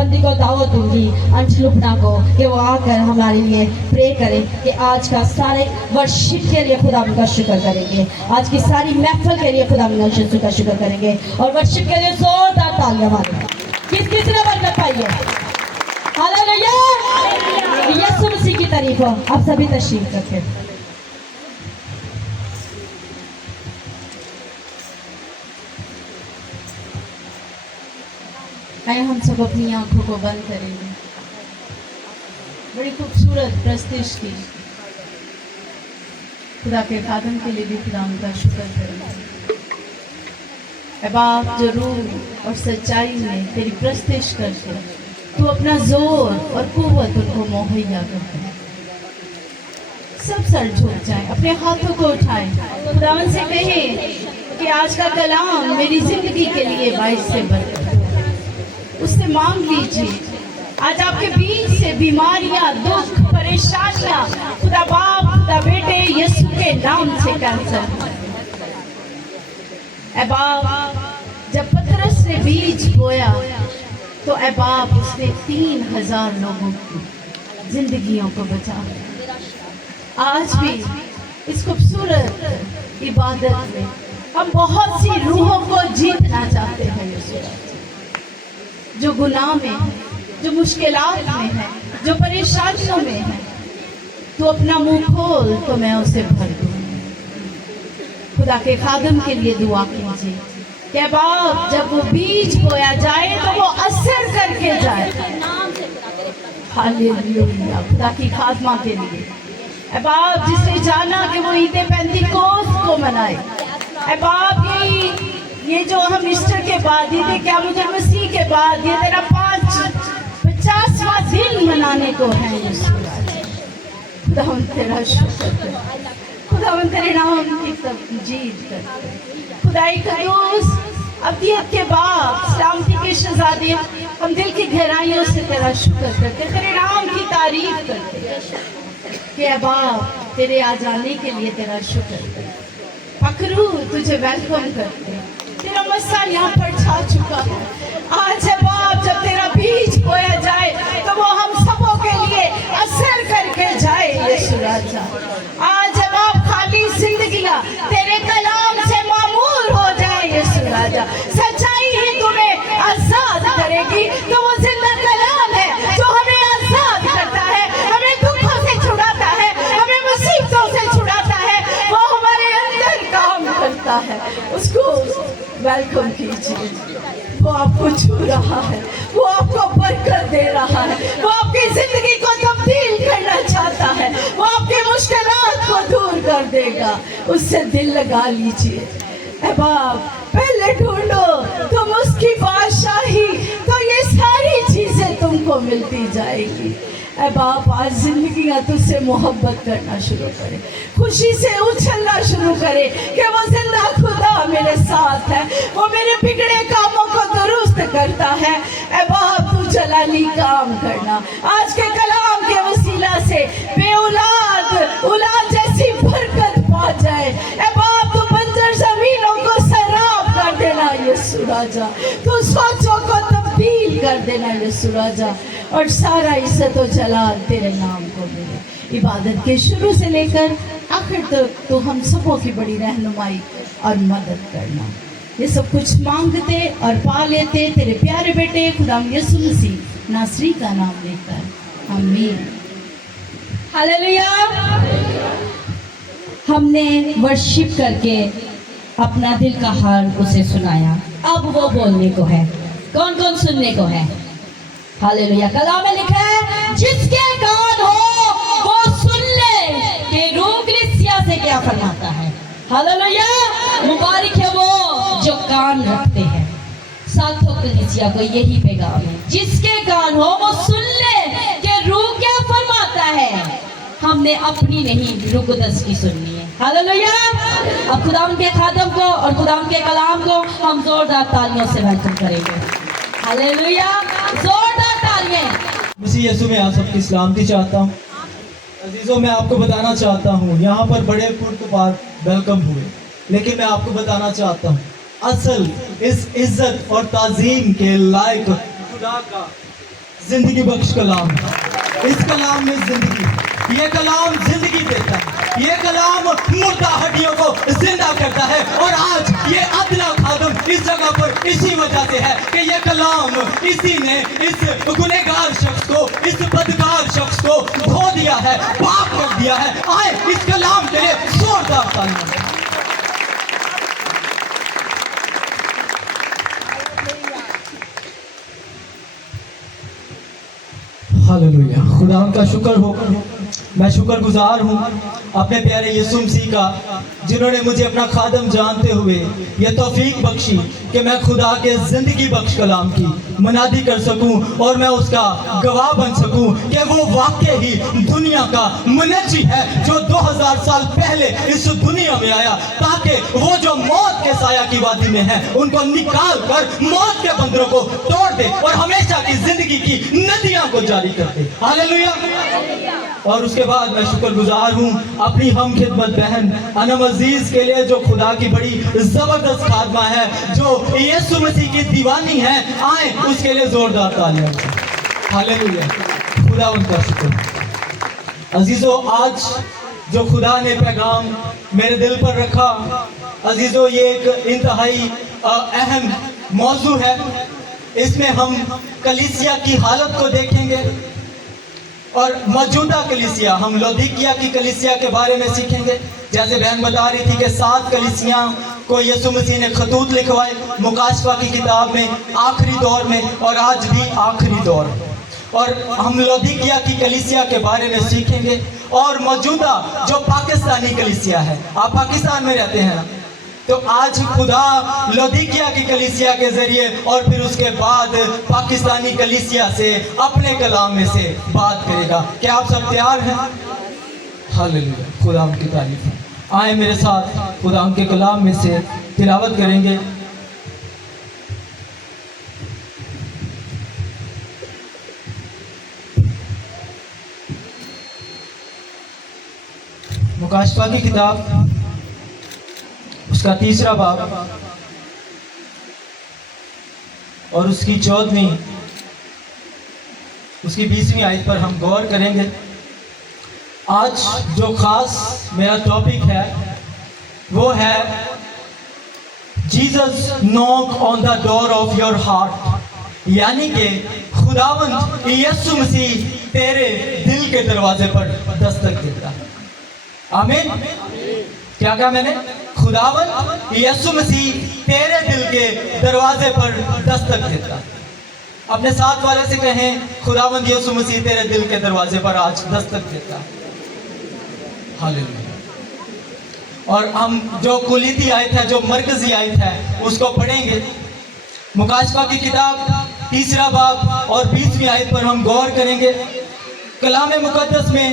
बंदी को दावत दूंगी अंशलुपना को कि वो आकर हमारे लिए प्रे करें कि आज का सारे वर्शिप के लिए खुदा का शुक्र करेंगे, आज की सारी महफिल के लिए खुदा का शुक्र करेंगे और वर्शिप के लिए जोरदार तालियां मारेंगे। किस ने बरकत पाई है? हालेलुया, यीशु मसीह की तारीफ हो। आप सभी तशरीफ रखें। आइए हम सब अपनी आंखों को बंद करेंगे। बड़ी खूबसूरत प्रस्तुति की खुदा के खादम के लिए भी खुदा उनका शुक्र करेंगे। अब आप जरूर और सच्चाई में तेरी प्रस्तुति करके तू अपना जोर और कुव्वत उनको मुहैया करते हैं। सब सर झुक जाए, अपने हाथों को उठाएं, खुदावन से कहें कि आज का कलाम मेरी जिंदगी के लिए बाइस से बरकत, उससे मांग लीजिए। आज आपके बीच से बीमारियां, दुख, परेशानियां खुदा बाप, खुदा बेटे यीशु के नाम से कैंसल। ऐ बाप, जब पतरस ने बीज बोया तो ऐ बाप उसने 3000 लोगों की जिंदगियों को बचा। आज भी इस खूबसूरत इबादत में हम बहुत सी रूहों को जीतना चाहते हैं यीशु, जो गुनाह में है, जो मुश्किलात में है, जो परेशानियों में है। तो अपना मुंह खोल तो मैं उसे भर दूँ। खुदा के खादम के लिए दुआ कीजिए कि बाप जब वो बीज बोया जाए तो वो असर करके जाए। हालेलुया, खुदा की खादमा के लिए ऐ बाप जिसने जाना कि वो ईद पेंतिकोस्त को मनाए। ऐ बाप ये जो हम ईस्टर के बाद, ये क्या मुझे मसीह के बाद ये तेरा 50वां दिन मनाने को है यीशु। खुदा हम तेरा शुक्र करते, खुदा हम तेरे नाम की तमजीद करते। खुदाई कदूस अब्दियत के बाद सलामती के शहजादे, हम दिल की गहराइयों से तेरा शुक्र करते, तेरे नाम की तारीफ करते कि बाप तेरे आ जाने के लिए तेरा शुक्र करते। पखरू तुझे वेलकम करते, तेरा मस्सा यहाँ पर छा चुका है। आज है बाप जब तेरा बीज बोया जाए तो वो हम सबों के लिए असर करके जाए यीशु राजा। आज है बाप खाली जिंदगियां तेरे कलाम से मामूर हो जाए यीशु राजा। सच्चाई ही तुम्हें आजाद करेगी, तो वो जिंदा कलाम है जो हमें आजाद करता है, हमें दुखों से छुड़ाता है, हमें मुसीबतों से छुड़ाता है, वो हमारे अंदर काम करता है। उसको वेलकम कीजिए। वो आपको छू रहा है, वो आपको बरकत दे रहा है, वो आपकी जिंदगी को तब्दील करना चाहता है, वो आपकी मुश्किलात को दूर कर देगा। उससे दिल लगा लीजिए। ऐ बाप पहले ढूंढो तुम उसकी बादशाही, तो ये सारी चीजें तुमको मिलती जाएगी। ऐ बाप आज जिंदगियां तुझसे मोहब्बत करना शुरू करे, खुशी से उछलना शुरू करे कि वो जिंदा खुदा मेरे साथ है, वो मेरे बिगड़े कामों को दुरुस्त करता है। ऐ बाप तू जलाली काम करना, आज के कलाम के वसीला से बेऔलाद औलाद जैसी बरकत पा जाए। ऐ बाप तू बंजर जमीनों को सराब कर देना यीशु राजा, तू सोचों को तब्दील कर देना यीशु राजा, और सारा इज्जत और जलाल तेरे नाम को मिले। इबादत के शुरू से लेकर आखिर तक तो हम सबों की बड़ी रहनुमाई और मदद करना। ये सब कुछ मांगते और पा लेते तेरे प्यारे बेटे खुदा यीशु मसीह नासरी का नाम लेकर, आमीन। हालेलुया। हमने वर्शिप करके अपना दिल का हाल उसे सुनाया, अब वो बोलने को है। कौन कौन सुनने को है? हालेलुया। कलाम में लिखा है जिसके कान हो वो सुन ले कि रूह कलीसिया से क्या फरमाता है। हालेलुया। मुबारक है वो जो कान रखते हैं। साथों कलीसिया को यही पैगाम है, जिसके कान हो वो सुन ले कि रूह क्या फरमाता है। हमने अपनी नहीं रूह कुदस की सुननी है। हालेलुया। अब खुदाम के खादम को और खुदाम के कलाम को हम जोरदार तालियों से वेलकम करेंगे। हालेलुया, जोरदार तालियां। मसीह यीशु में आप सबकी सलामती चाहता हूँ। अजीजों, मैं आपको बताना चाहता हूँ, यहाँ पर बड़े पुरतपार वेलकम हुए, लेकिन मैं आपको बताना चाहता हूँ असल इस इज्जत और ताजीम के लायक खुदा का जिंदगी बख्श कलाम है। इस कलाम में जिंदगी, ये कलाम जिंदगी देता है, ये कलाम मुर्दा हड्डियों को जिंदा करता है। और आज ये अदना खादम इस जगह पर इसी वजह से है कि ये कलाम इसी ने इस गुनहगार शख्स को, इस बदकार शख्स को धो दिया है, पाक कर दिया है। आए इस कलाम के लिए जोरदार तालियां। हालेलुया, खुदा उनका शुक्र हो, मैं शुक्रगुजार हूँ अपने प्यारे यीशु मसीह का, जिन्होंने मुझे अपना खादम जानते हुए ये तौफीक बख्शी कि मैं खुदा के ज़िंदगी बख्श कलाम की मनादी कर सकूं और मैं उसका गवाह बन सकूं कि वो वाकई ही दुनिया का मुनज्जी है जो 2000 साल पहले इस दुनिया में आया, ताकि वो जो मौत के साया की वादी में है उनको निकाल कर मौत के बंदरों को तोड़ दे और हमेशा की जिंदगी की नदियां को जारी कर दे। हालेलुया। और उसके बाद मैं शुक्रगुजार हूँ अपनी हम खिदमत बहन अनम अजीज के लिए, जो खुदा की बड़ी जबरदस्त खादमा है, जो यीशु मसीह की दीवानी है। आए उसके लिए जोरदार तालियां। हालेलुया, खुदा उनका शुक्र। अजीजों, आज जो खुदा ने पैगाम मेरे दिल पर रखा, अजीजों, ये एक इंतहाई अहम मौजू है। इसमें हम कलीसिया की हालत को देखेंगे और मौजूदा कलीसिया, हम लौदीकिया की कलीसिया के बारे में सीखेंगे। जैसे बहन बता रही थी कि 7 कलीसिया को यीशु मसीह ने खतूत लिखवाए मुकाशफा की किताब में आखिरी दौर में, और आज भी आखिरी दौर। और हम लौदीकिया की कलीसिया के बारे में सीखेंगे और मौजूदा जो पाकिस्तानी कलीसिया है, आप पाकिस्तान में रहते हैं ना, तो आज खुदा लौदीकिया की कलीसिया के जरिए और फिर उसके बाद पाकिस्तानी कलीसिया से अपने कलाम में से बात करेगा। क्या आप सब तैयार हैं? हालेलुया, खुदा उनकी तारीफ है। आए मेरे साथ खुदा उनके कलाम में से तिलावत करेंगे। मुकाशफा की किताब उसका 3रा बाब और उसकी 14वीं, उसकी 20वीं आयत पर हम गौर करेंगे। आज जो खास मेरा टॉपिक है वो है Jesus knock on the door of your heart, यानी कि खुदावंद यीशु मसीह तेरे दिल के दरवाजे पर दस्तक देता है। आमीन। क्या कहा मैंने? खुदावंद यीशु मसीह तेरे दिल के दरवाजे पर दस्तक देता है। अपने साथ वाले से कहें, खुदावंद यीशु मसीह तेरे दिल के दरवाजे पर आज दस्तक देता है। हालेलुया। और हम जो कुलीती आयत है, जो मरकजी आयत है, उसको पढ़ेंगे। मुकाशफा की किताब 3रा बाब और 20वीं आयत पर हम गौर करेंगे। कलाम मुकद्दस में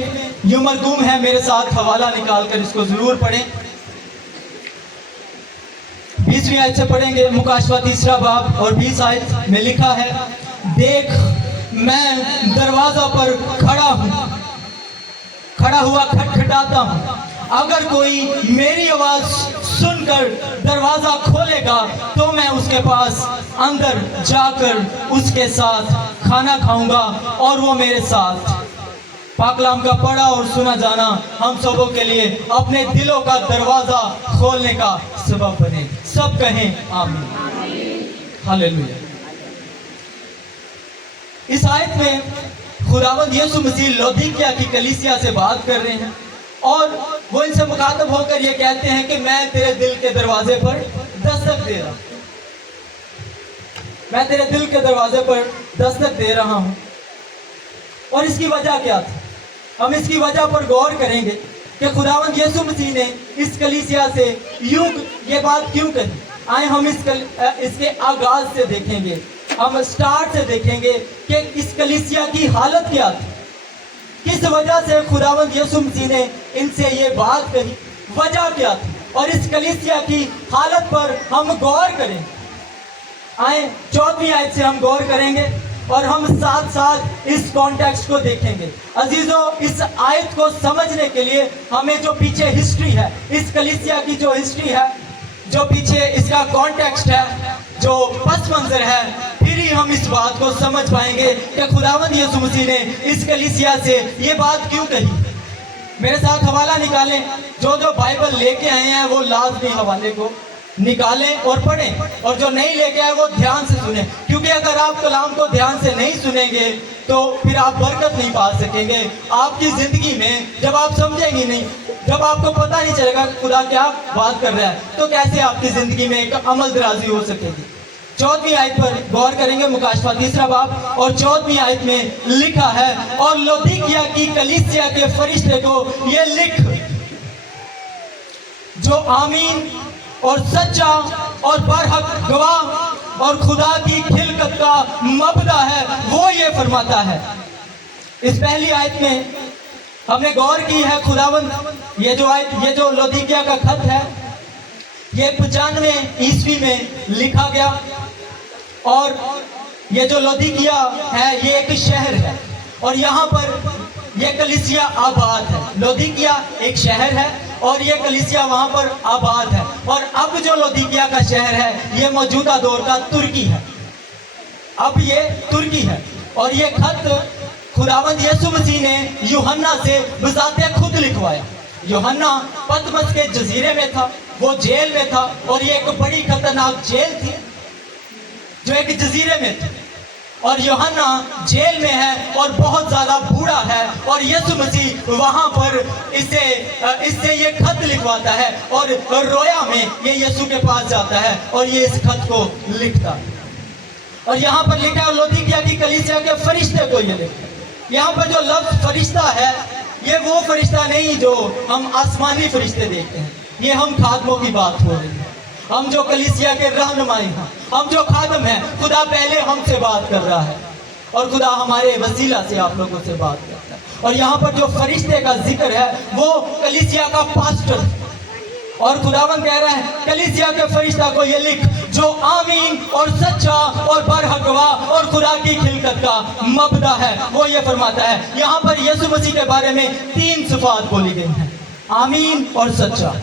यूं मरकूम है, मेरे साथ हवाला निकाल कर इसको जरूर पढ़ें। 20वीं आयत से पढ़ेंगे। मुकाशफा 3रा बाब और 20 आयत में लिखा है, देख मैं दरवाजा पर खड़ा हुआ खटखटाता हूँ। अगर कोई मेरी आवाज सुनकर दरवाजा खोलेगा तो मैं उसके पास अंदर जाकर उसके साथ खाना खाऊंगा और वो मेरे साथ। पाकलाम का पढ़ा और सुना जाना हम सबों के लिए अपने दिलों का दरवाजा खोलने का सबब बने। सब कहें आमीन। हालेलुया। इस आयत में खुदावंद यीशु मसीह लौदीकिया की कलीसिया से बात कर रहे हैं और वो इनसे मुखातब होकर ये कहते हैं कि मैं तेरे दिल के दरवाजे पर दस्तक दे रहा हूं। मैं तेरे दिल के दरवाजे पर दस्तक दे रहा हूं। और इसकी वजह क्या थी? हम इसकी वजह पर गौर करेंगे कि खुदावंद यीशु मसीह ने इस कलीसिया से यूं ये बात क्यों कही। आए हम इसके आगाज से देखेंगे, हम स्टार्ट से देखेंगे कि इस कलीसिया की हालत क्या थी, किस वजह से खुदावंद यीशु मसीह ने इनसे ये बात कही, वजह क्या थी, और इस कलीसिया की हालत पर हम गौर करें। आए 14वीं आयत से हम गौर करेंगे और हम साथ साथ इस कॉन्टेक्स्ट को देखेंगे। अजीजों, इस आयत को समझने के लिए हमें जो पीछे हिस्ट्री है, इस कलीसिया की जो हिस्ट्री है, जो पीछे इसका कॉन्टेक्स्ट है, जो पस मंजर है, फिर फिर ही हम इस बात को समझ पाएंगे कि खुदावंद यीशु मसीह ने इस कलीसिया से ये बात क्यों कही। मेरे साथ हवाला निकालें, जो बाइबल लेके आए हैं वो लाजमी हवाले को निकालें और पढ़ें, और जो नहीं लेके आए वो ध्यान से सुने, क्योंकि अगर आप कलाम को ध्यान से नहीं सुनेंगे तो फिर आप बरकत नहीं पा सकेंगे। आपकी ज़िंदगी में जब आप समझेंगे नहीं, जब आपको पता नहीं चलेगा खुदा क्या बात कर रहा है, तो कैसे आपकी ज़िंदगी में एक अमल दराजी हो सकेगी। 14वीं आयत पर गौर करेंगे, मुकाशफा 3 बाब और 14वीं आयत में लिखा है, और लौदीकिया की कलीसिया के फरिश्ते को ये लिख, जो आमीन और सच्चा और बरहक गवाह और खुदा की खिलकत का मबदा है, वो ये फरमाता है। इस पहली आयत में हमने गौर की है, खुदावंद ये जो लौदीकिया का खत है ये 95 ईस्वी में लिखा गया, और ये जो लौदीकिया है ये एक शहर है, और यहाँ पर ये कलीसिया आबाद है। लौदीकिया एक शहर है और ये कलीसिया वहाँ पर आबाद है, और अब जो लौदीकिया का शहर है ये मौजूदा दौर का तुर्की है। अब ये तुर्की है, और ये खत खुदावंद यीशु मसीह ने यूहन्ना से बजाते खुद लिखवाया। यूहन्ना पतमस के जजीरे में था, वो जेल में था, और ये एक बड़ी खतरनाक जेल थी जो एक जजीरे में थी, और यूहन्ना जेल में है और बहुत ज्यादा बूढ़ा है, और यीशु मसीह वहां पर इससे ये खत लिखवाता है, और रोया में ये यीशु के पास जाता है और ये इस खत को लिखता है। और यहाँ पर लिखा है लौदीकिया की कलीसिया के फरिश्ते को ये लिखा है। यहाँ पर जो लफ्ज फरिश्ता है ये वो फरिश्ता नहीं जो हम आसमानी फरिश्ते देखते हैं, ये हम खादमों की बात हो रही है। हम जो कलीसिया के रहनुमाई हैं, हम जो खादम हैं, खुदा पहले हमसे बात कर रहा है, और खुदा हमारे वसीला से आप लोगों से बात करता है। और यहाँ पर जो फरिश्ते का जिक्र है वो कलीसिया का पास्टर, और खुदावन कह रहा है कलीसिया के फरिश्ता को ये लिख, जो आमीन और सच्चा और बरहक गवाह और खुदा की खिलकत का मबदा है, वो ये फरमाता है। यहाँ पर यीशु मसीह के बारे में 3 सिफात बोली गई हैं, आमीन और सच्चा।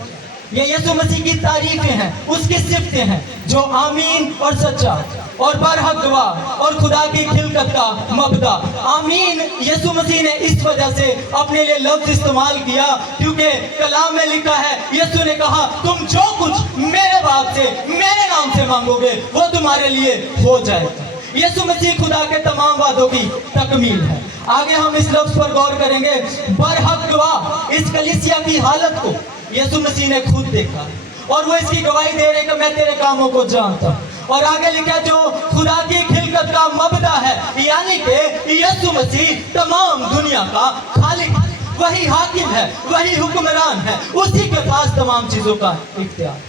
ये यीशु मसीह की तारीफें हैं, उसकी सिफतें हैं, जो आमीन और सच्चा और बरहक गवाह और खुदा की खिलकत का मबदा। आमीन यीशु मसीह ने इस वजह से अपने लिए लफ्ज इस्तेमाल किया क्योंकि कलाम में लिखा है, यीशु ने कहा तुम जो कुछ मेरे बाप से मेरे नाम से मांगोगे वो तुम्हारे लिए हो जाएगा। यीशु मसीह खुदा के तमाम वादों की तकमील है। आगे हम इस लफ्ज पर गौर करेंगे, बरहक गवाह। इस कलीसिया की हालत को यीशु मसीह ने खुद देखा और वो इसकी गवाही दे रहे कि मैं तेरे कामों को जानता हूं। और आगे लिखा जो खुदा की खिलकत का मबदा है, यानी कि यीशु मसीह तमाम दुनिया का खालिक है, वही हाकिम है, वही हुक्मरान है, उसी के पास तमाम चीजों का इख्तियार।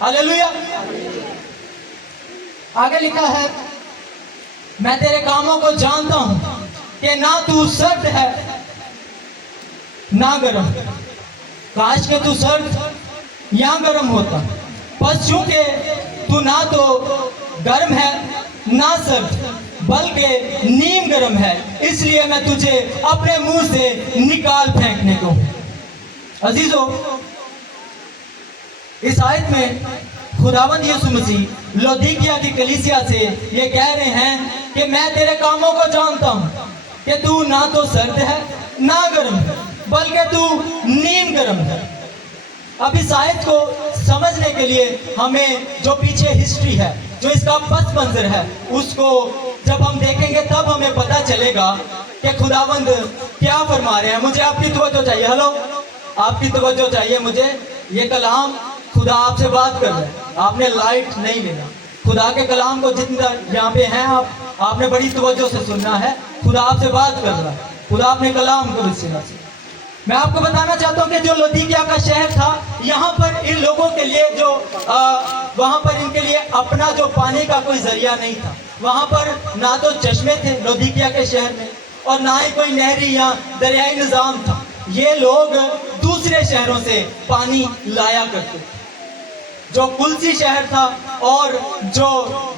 हालेलुया। आगे लिखा है, मैं तेरे कामों को जानता हूं कि ना तू सर्द है ना गर्म, काश के तू सर्द या गर्म होता, बस चूंकि तू ना तो गर्म है ना सर्द बल्कि नीम गर्म है, इसलिए मैं तुझे अपने मुंह से निकाल फेंकने को। अजीजों, इस आयत में खुदावंद यीशु मसीह लौदीकिया की कलीसिया से ये कह रहे हैं कि मैं तेरे कामों को जानता हूं कि तू ना तो सर्द है ना गर्म है बल्कि तू नीम गर्म है। अब इस आयत को समझने के लिए हमें जो पीछे हिस्ट्री है, जो इसका पस मंजर है, उसको जब हम देखेंगे तब हमें पता चलेगा कि खुदावंद क्या फरमा रहे हैं। मुझे आपकी तवज्जो चाहिए। हेलो, आपकी तवज्जो चाहिए मुझे। ये कलाम खुदा आपसे बात कर रहा है, आपने लाइट नहीं लेना। खुदा के कलाम को जितना यहाँ पे हैं आपने बड़ी तवज्जो से सुनना है। खुदा आपसे बात कर रहा है, खुदा अपने कलाम को भी सुना। मैं आपको बताना चाहता हूँ कि जो लौदीकिया का शहर था, यहाँ पर इन लोगों के लिए जो वहाँ पर इनके लिए अपना जो पानी का कोई जरिया नहीं था। वहाँ पर ना तो चश्मे थे लौदीकिया के शहर में, और ना ही कोई नहरी या दरियाई निज़ाम था। ये लोग दूसरे शहरों से पानी लाया करते थे। जो कुल्सी शहर था और जो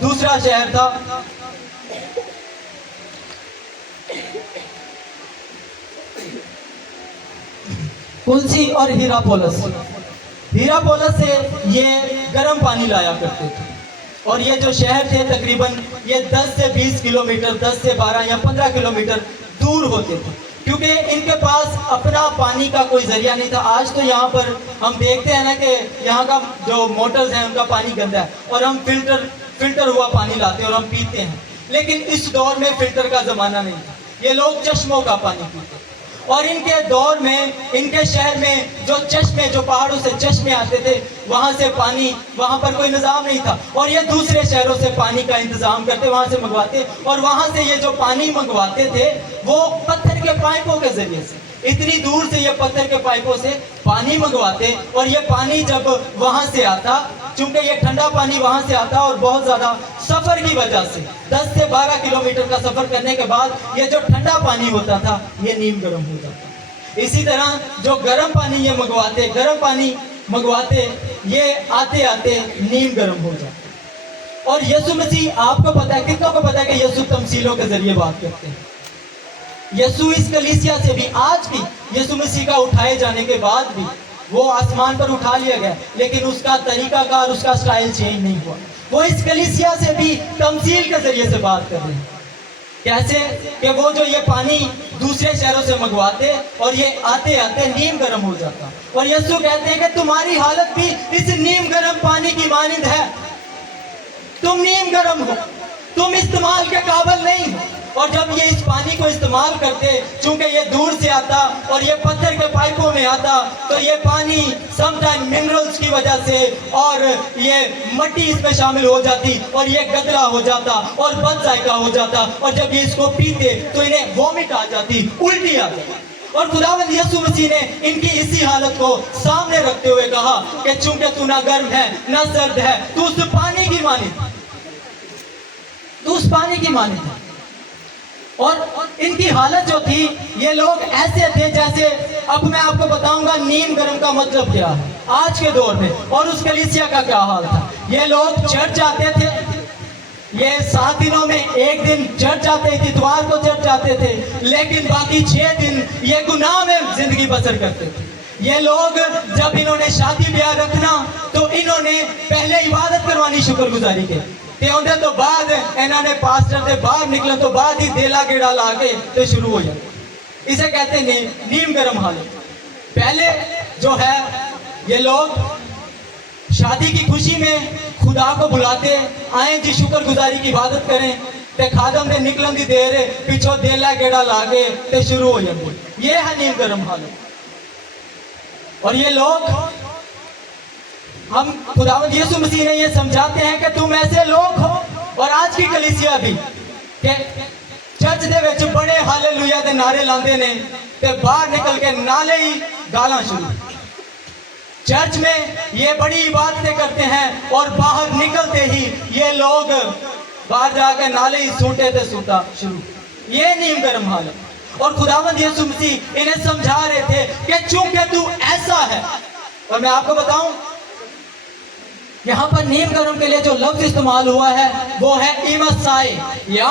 दूसरा शहर था कुल्सी और हीरापोलिस से ये गर्म पानी लाया करते थे। और ये जो शहर थे तकरीबन ये 10 से 20 किलोमीटर, 10 से 12 या 15 किलोमीटर दूर होते थे, क्योंकि इनके पास अपना पानी का कोई जरिया नहीं था। आज तो यहाँ पर हम देखते हैं ना कि यहाँ का जो मोटर्स हैं उनका पानी गंदा है और हम फिल्टर हुआ पानी लाते हैं और हम पीते हैं, लेकिन इस दौर में फिल्टर का ज़माना नहीं था। ये लोग चश्मों का पानी पीते, और इनके दौर में, इनके शहर में जो चश्मे, जो पहाड़ों से चश्मे आते थे, वहाँ से पानी, वहाँ पर कोई निज़ाम नहीं था, और ये दूसरे शहरों से पानी का इंतज़ाम करते, वहाँ से मंगवाते, और वहाँ से ये जो पानी मंगवाते थे वो पत्थर के पाइपों के जरिए से, इतनी दूर से ये पत्थर के पाइपों से पानी मंगवाते, और ये पानी जब वहाँ से आता, चूंकि ये ठंडा पानी वहाँ से आता और बहुत ज़्यादा सफ़र की वजह से 10 से 12 किलोमीटर का सफ़र करने के बाद ये जो ठंडा पानी होता था ये नीम गर्म हो जाता। इसी तरह जो गर्म पानी ये मंगवाते, गर्म पानी मंगवाते, ये आते आते नीम गर्म हो जाता। और यीशु मसीह, आपको पता है, कितनों को पता है कि यीशु तमसीलों के जरिए बात करते हैं। यीशु इस कलीसिया से भी, आज भी यीशु मसीह का उठाए जाने के बाद भी वो आसमान पर उठा लिया गया, लेकिन उसका तरीकाकार, उसका स्टाइल चेंज नहीं हुआ। वो इस कलीसिया से भी तमसील के जरिए से बात कर रहे हैं। कैसे कि वो जो ये पानी दूसरे शहरों से मंगवाते और ये आते आते नीम गर्म हो जाता, और यीशु कहते हैं कि तुम्हारी हालत भी इस नीम गर्म पानी की मानिंद है। तुम नीम गर्म हो, तुम इस्तेमाल के काबिल नहीं हो। और जब ये इस पानी को इस्तेमाल करते, चूंकि ये दूर से आता और ये पत्थर के पाइपों में आता, तो ये पानी समटाइम मिनरल्स की वजह से और ये मट्टी इसमें शामिल हो जाती और ये गदरा हो जाता और बद जायका हो जाता, और जब ये इसको पीते तो इन्हें वॉमिट आ जाती, उल्टी आ जाती। और खुदावंद यीशु मसीह ने इनकी इसी हालत को सामने रखते हुए कहा कि चूंकि तू ना गर्म है ना सर्द है, तू उस पानी की मानिंद, तू उस पानी की मानिंद है। और इनकी हालत जो थी, ये लोग ऐसे थे जैसे, अब मैं आपको बताऊंगा नीम गर्म का मतलब क्या है आज के दौर में, और उस कलीसिया का क्या हाल था। ये लोग चर्च जाते थे, ये 7 दिनों में एक दिन चर्च जाते थे, इतवार को चर्च जाते थे, लेकिन बाकी 6 दिन ये गुनाह में जिंदगी बसर करते थे। ये लोग जब इन्होंने शादी ब्याह रखना तो इन्होंने पहले इबादत करवानी शुक्रगुजारी के, ते उन्हें तो बाद इन्होंने पास्टर से बाहर निकले तो बाद ही देला गेड़ा ला के तो शुरू हो जाए। इसे कहते हैं नीम गर्म हालत। पहले जो है ये लोग शादी की खुशी में खुदा को बुलाते, आए जी शुक्रगुजारी की इबादत करें, ते खादम ने निकलन दी देर पिछो देला गेड़ा ला के ते शुरू हो जाते। ये है नीम गर्म हालत। और ये लोग, हम खुदावंद यीशु मसीह ने ये समझाते हैं कि तुम ऐसे लोग हो, और आज की कलीसिया भी कि चर्च दे विच बड़े हालेलुया दे नारे लांदे ने ते बाहर निकल के नाले ही गालां शुरू। चर्च में ये बड़ी इबादतें करते हैं और बाहर निकलते ही ये लोग बाहर जाके नाले ही सूटे ते सूटा शुरू। ये नीम गर्म हालत। और खुदावंद यीशु मसीह इन्हें समझा रहे थे कि चूंकि तू ऐसा है, और मैं आपको बताऊं यहाँ पर नीम गर्म के लिए जो लफ्ज इस्तेमाल हुआ है वो है इमसाई या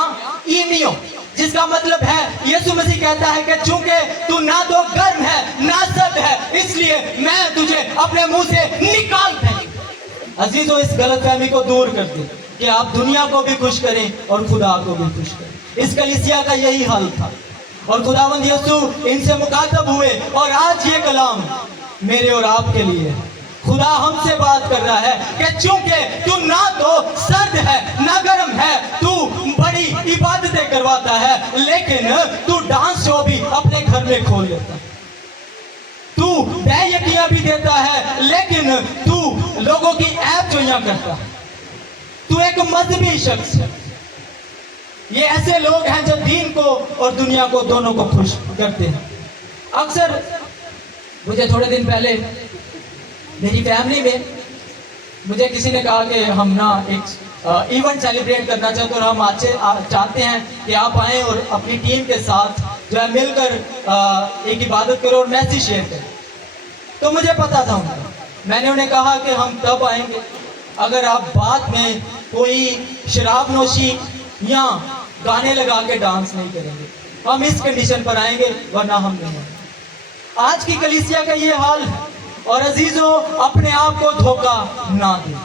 ईमियो, जिसका मतलब है यीशु मसीह कहता है कि चूंकि तू ना तो गर्म है ना सर्द है, इसलिए मैं तुझे अपने मुंह से निकाल फेंकूं। अजीजों, इस गलतफहमी को दूर कर दे कि आप दुनिया को भी खुश करें और खुदा को भी खुश करें। इस कलीसिया का यही हाल था, और खुदावंद यीशु इनसे मुखातब हुए, और आज ये कलाम मेरे और आपके लिए है। खुदा हमसे बात कर रहा है कि चूंकि तू ना तो सर्द है ना गर्म है, तू बड़ी इबादतें करवाता है, लेकिन तू डांस शो भी अपने घर में खोल लेता है, तू बेयकियां भी देता है, लेकिन तू लोगों की ऐप जोइयां करता है, तू एक मजहबी शख्स है। ये ऐसे लोग हैं जो दीन को और दुनिया को दोनों को खुश करते हैं। अक्सर मुझे थोड़े दिन पहले मेरी फैमिली में मुझे किसी ने कहा कि हम ना एक इवेंट सेलिब्रेट करना चाहते हैं, और हम चाहते हैं कि आप आएँ और अपनी टीम के साथ जो है मिलकर एक इबादत करो और मैसेज शेयर करें। तो मुझे पता था उनका, मैंने उन्हें कहा कि हम तब आएंगे अगर आप बाद में कोई शराब नोशी या गाने लगा के डांस नहीं करेंगे, हम इस कंडीशन पर आएंगे, वरना हम नहीं आएंगे। आज की कलीसिया का ये हाल है। और अजीजों, अपने आप को धोखा ना दें।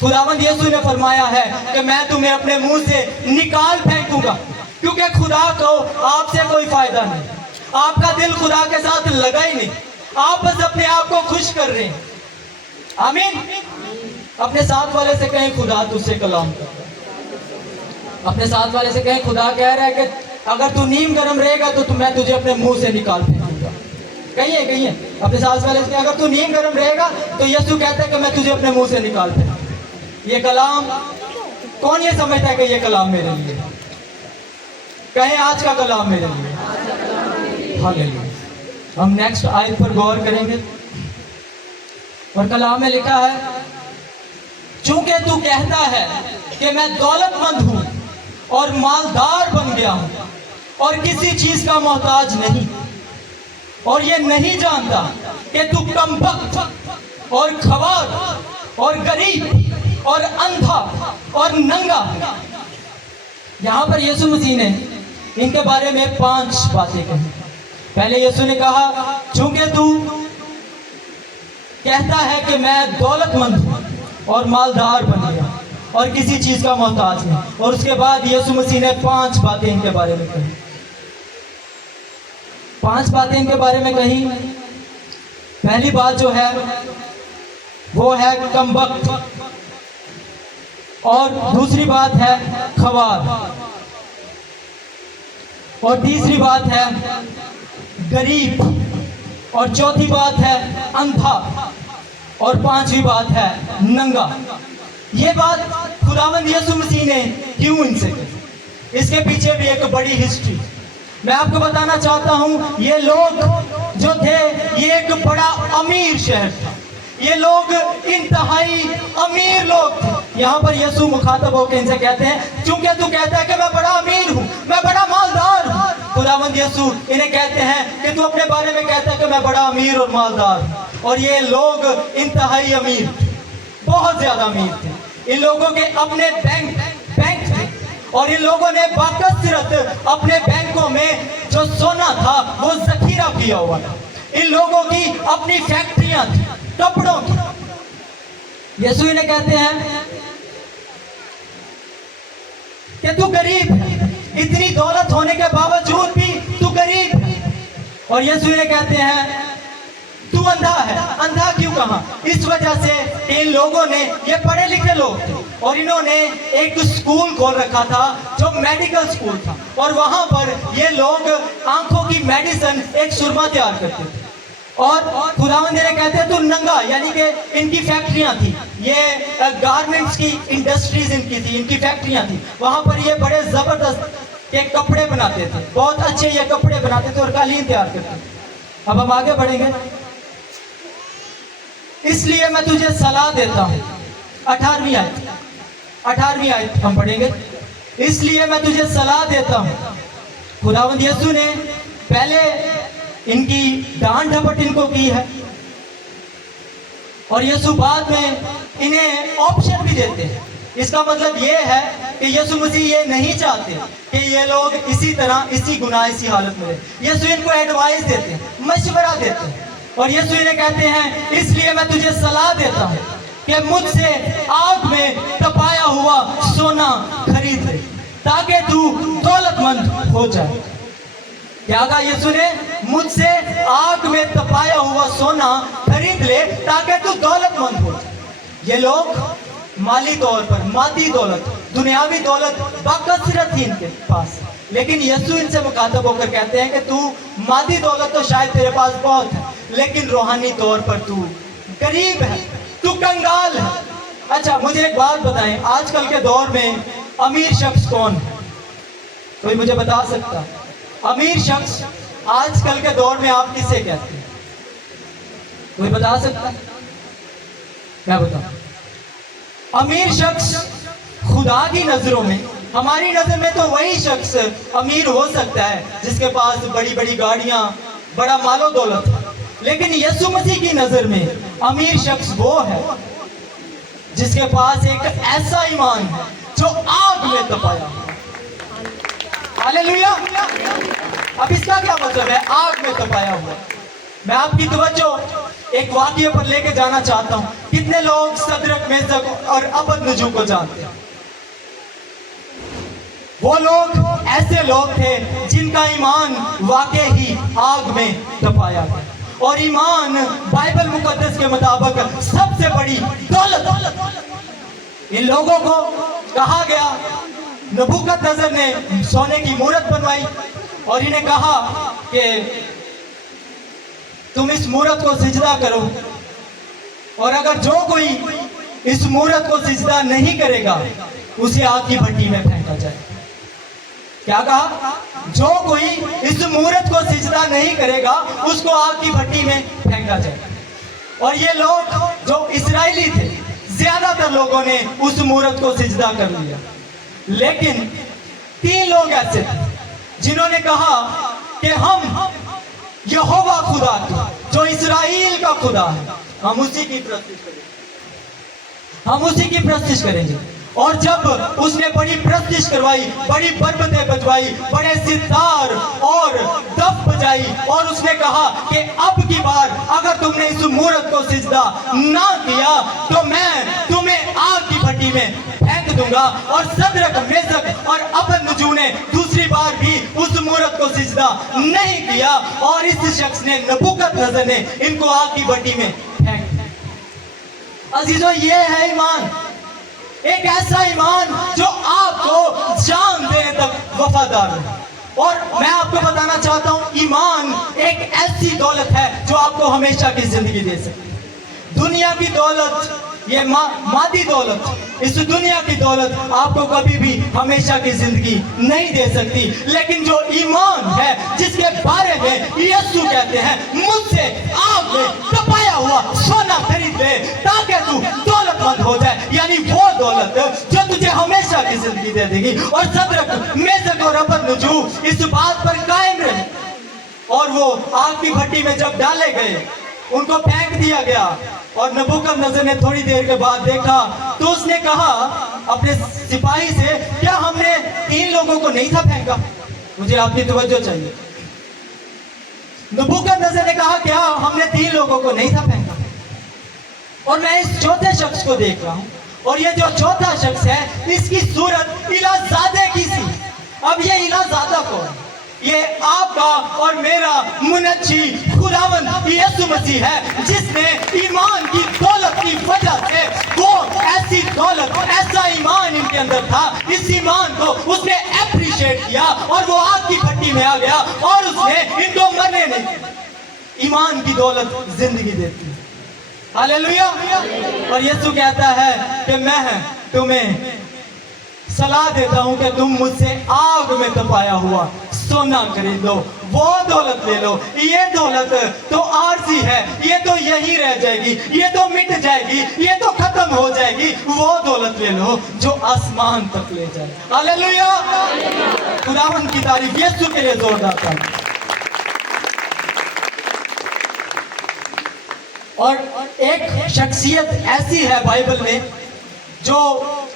खुदावंद यीशु ने फरमाया है कि मैं तुम्हें अपने मुंह से निकाल फेंकूंगा, क्योंकि खुदा को आपसे कोई फायदा नहीं, आपका दिल खुदा के साथ लगा ही नहीं, आप बस अपने आप को खुश कर रहे हैं। आमीन। अपने साथ वाले से कहें खुदा तुझसे कलाम कर, अपने साथ वाले से कहें खुदा कह रहा है कि अगर तू नीम गरम रहेगा तो मैं तुझे अपने मुंह से निकाल फेंकूंगा। कहिए अपने साथ वाले से, अगर तू नीम गरम रहेगा तो यीशु कहता है कि मैं तुझे अपने मुंह से निकाल फेंकूंगा। ये कलाम कौन ये समझता है कि ये कलाम मेरे लिए? कहें आज का कलाम मेरे लिए। हालेलुया। हम नेक्स्ट आयत पर गौर करेंगे और कलाम में लिखा है, चूंकि तू कहता है कि मैं दौलतमंद हूं और मालदार बन गया हूं और किसी चीज का मोहताज नहीं, और ये नहीं जानता कि तू कमबख्त और खवार और गरीब और अंधा और नंगा। यहां पर यीशु मसीह ने इनके बारे में 5 बातें कही। पहले यीशु ने कहा, चूंकि तू कहता है कि मैं दौलतमंद हूं और मालदार बन गया और किसी चीज का मोहताज नहीं, और उसके बाद यीशु मसीह ने 5 बातें इनके बारे में कही। 5 बातें इनके बारे में कही। पहली बात जो है वो है कमबख्त, और दूसरी बात है खवार, और तीसरी बात है गरीब, और चौथी बात है अंधा, और 5वीं बात है नंगा। ये बात खुदावंद यीशु मसीह ने क्यों इनसे कही, इसके पीछे भी एक बड़ी हिस्ट्री मैं आपको बताना चाहता हूं। ये लोग जो थे, ये एक बड़ा अमीर शहर था, ये लोग इंतहाई अमीर लोग थे। यहाँ पर यीशु मुखातब होकर इनसे कहते हैं, चूंकि तू कहता है कि मैं बड़ा अमीर हूँ, मैं बड़ा मालदार हूँ। खुदावंद यीशु इन्हें कहते हैं कि तू अपने बारे में कहता है कि मैं बड़ा अमीर और मालदार हूँ, और ये लोग इंतहाई अमीर थे, बहुत ज्यादा अमीर थे। इन लोगों के अपने बैंक थे, और इन लोगों ने बाकसरत अपने बैंकों में जो सोना था वो जखीरा किया हुआ था। इन लोगों की अपनी फैक्ट्रियां थी कपड़ों की। यीशु इन्हें कहते हैं कि तू गरीब है, इतनी दौलत होने के बावजूद भी तू गरीब है। और यीशु इन्हें कहते हैं तू अंधा है। अंधा क्यों कहा? इस वजह से इन लोगों ने, ये पढ़े लिखे लोग थे, और इन्होंने एक स्कूल खोल रखा था जो मेडिकल स्कूल था, और वहां पर ये लोग आंखों की मेडिसिन, एक सुरमा तैयार करते थे। और खुदावंद ने कहते हैं तू नंगा, यानी कि इनकी फैक्ट्रियां थी, ये गारमेंट्स की इंडस्ट्रीज इनकी थी, इनकी फैक्ट्रियां थी। वहां पर ये बड़े जबरदस्त ये कपड़े बनाते थे, बहुत अच्छे ये कपड़े बनाते थे और कालीन तैयार करते थे। अब हम आगे बढ़ेंगे। इसलिए मैं तुझे सलाह देता हूं, 18वीं आयत हम पढ़ेंगे। इसलिए मैं तुझे सलाह देता हूं। खुदावंद यीशु ने पहले इनकी डांट डपट इनको की है, और यीशु बाद में इन्हें ऑप्शन भी देते हैं। इसका मतलब ये है कि यीशु मसीह ये नहीं चाहते कि ये लोग इसी तरह, इसी गुनाह, इसी हालत में रहे। यीशु इनको एडवाइस देते हैं, मशवरा देते हैं, और यीशु इन्हें कहते हैं इसलिए मैं तुझे सलाह देता हूं कि मुझसे आग में तपाया हुआ सोना खरीद ले, ताकि तू दौलतमंद हो जाए। क्या कहा यीशु ने? मुझसे आग में तपाया हुआ सोना खरीद ले ताकि तू दौलतमंद हो जाए। ये लोग माली तौर पर, मादी दौलत, दुनियावी दौलत बाकसरत थी इनके पास, लेकिन यीशु इनसे मुखातब होकर कहते हैं कि तू मादी दौलत तो शायद तेरे पास बहुत है, लेकिन रूहानी तौर पर तू गरीब है, तू कंगाल है। अच्छा, मुझे एक बात बताएं, आजकल के दौर में अमीर शख्स कौन है? कोई मुझे बता सकता? अमीर शख्स आजकल के दौर में आप किसे कहते हैं? कोई बता सकता? मैं बताऊं। अमीर शख्स खुदा की नजरों में, हमारी नजर में तो वही शख्स अमीर हो सकता है जिसके पास बड़ी बड़ी गाड़ियां, बड़ा मालो दौलत है, लेकिन यीशु मसीह की नजर में अमीर शख्स वो है जिसके पास एक ऐसा ईमान है जो आग में तपाया। हालेलुया। अब इसका क्या मतलब है? आग में तपाया हुआ, मैं आपकी तवज्जो एक वाक़ये पर लेके जाना चाहता हूँ। कितने लोग सदरक, मेसक और अबदनगो को जानते हैं? वो लोग ऐसे लोग थे जिनका ईमान वाकई ही आग में तपाया गया, और ईमान बाइबल मुकद्दस के मुताबिक सबसे बड़ी दौलत। इन लोगों को कहा गया, नबूकदनेस्सर ने सोने की मूरत बनवाई और इन्हें कहा कि तुम इस मूरत को सिजदा करो, और अगर जो कोई इस मूरत को सिजदा नहीं करेगा उसे आग की भट्टी में फेंका जाए। क्या कहा? जो कोई इस मूरत को सिजदा नहीं करेगा उसको आग की भट्टी में फेंका जाए। और ये लोग जो इस्राएली थे, ज्यादातर लोगों ने उस मूरत को सिजदा कर लिया, लेकिन 3 लोग ऐसे थे जिन्होंने कहा कि हम यहोवा खुदा की, जो इस्राएल का खुदा है, हम उसी की प्रस्तिश करेंगे, हम उसी की प्रस्तिश करेंगे। और जब उसने बड़ी प्रस्तिश करवाई, बड़ी बरबतें बजवाई, बड़े सितार और दफ बजाई, और उसने कहा कि अब की बार अगर तुमने इस मूरत को सिजदा ना किया तो मैं तुम्हें आग की भट्टी में फेंक दूंगा। और सदरक, मेसक और अबदनगो ने दूसरी बार भी उस मूरत को सिजदा नहीं किया, और इस शख्स ने, नबूकदनेस्सर ने, इनको आग की भट्टी में फेंक दिया। अजीजों, ये है ईमान, एक ऐसा ईमान जो आपको जान देने तक वफादार है। और मैं आपको बताना चाहता हूं, ईमान एक ऐसी दौलत है जो आपको हमेशा की जिंदगी दे सकती है। दुनिया की दौलत, ये मादी दौलत, इस दुनिया की दौलत आपको कभी भी हमेशा की जिंदगी नहीं दे सकती, लेकिन जो ईमान है जिसके बारे में यीशु कहते हैं, मुझसे आग में तपाया हुआ सोना खरीद ले ताकि तू दौलतमंद हो जाए, यानी वो दौलत जो तुझे हमेशा की जिंदगी दे देगी। और सदरक, मेसक और अबदनगो इस बात पर कायम रहे, और वो आग की भट्टी में जब डाले गए, उनको फेंक दिया गया। और नबूकदनेस्सर ने थोड़ी देर के बाद देखा तो उसने कहा अपने सिपाही से, क्या हमने 3 लोगों को नहीं था फेंका? मुझे आपकी तवज्जो चाहिए। नबूकदनेस्सर ने कहा, क्या हमने 3 लोगों को नहीं था फेंका? और मैं इस चौथे शख्स को देख रहा हूं, और ये जो चौथा शख्स है, इसकी सूरत इलाजादे की सी। अब ये इलाजादा कौन? ये आपका और मेरा मुनज्जी खुदावंद यीशु मसीह है, जिसने ईमान की दौलत की वजह से, वो ऐसी दौलत, ऐसा ईमान इनके अंदर था, इस ईमान को उसने एप्रिशिएट किया और वो आग की भट्टी में आ गया, और उसने इनको मरने नहीं। ईमान की दौलत जिंदगी देती है। हालेलुया। और यीशु कहता है कि मैं तुम्हें सलाह देता हूं कि तुम मुझसे आग में तपाया हुआ सोना खरीद लो, वो दौलत ले लो। ये दौलत तो आरजी है, ये तो यही रह जाएगी, ये तो मिट जाएगी, ये तो खत्म हो जाएगी। वो दौलत ले लो जो आसमान तक ले जाए। हालेलुया। खुदावंद की तारीफ यीशु के लिए जोरदार तारीफ। और एक शख्सियत ऐसी है बाइबल में जो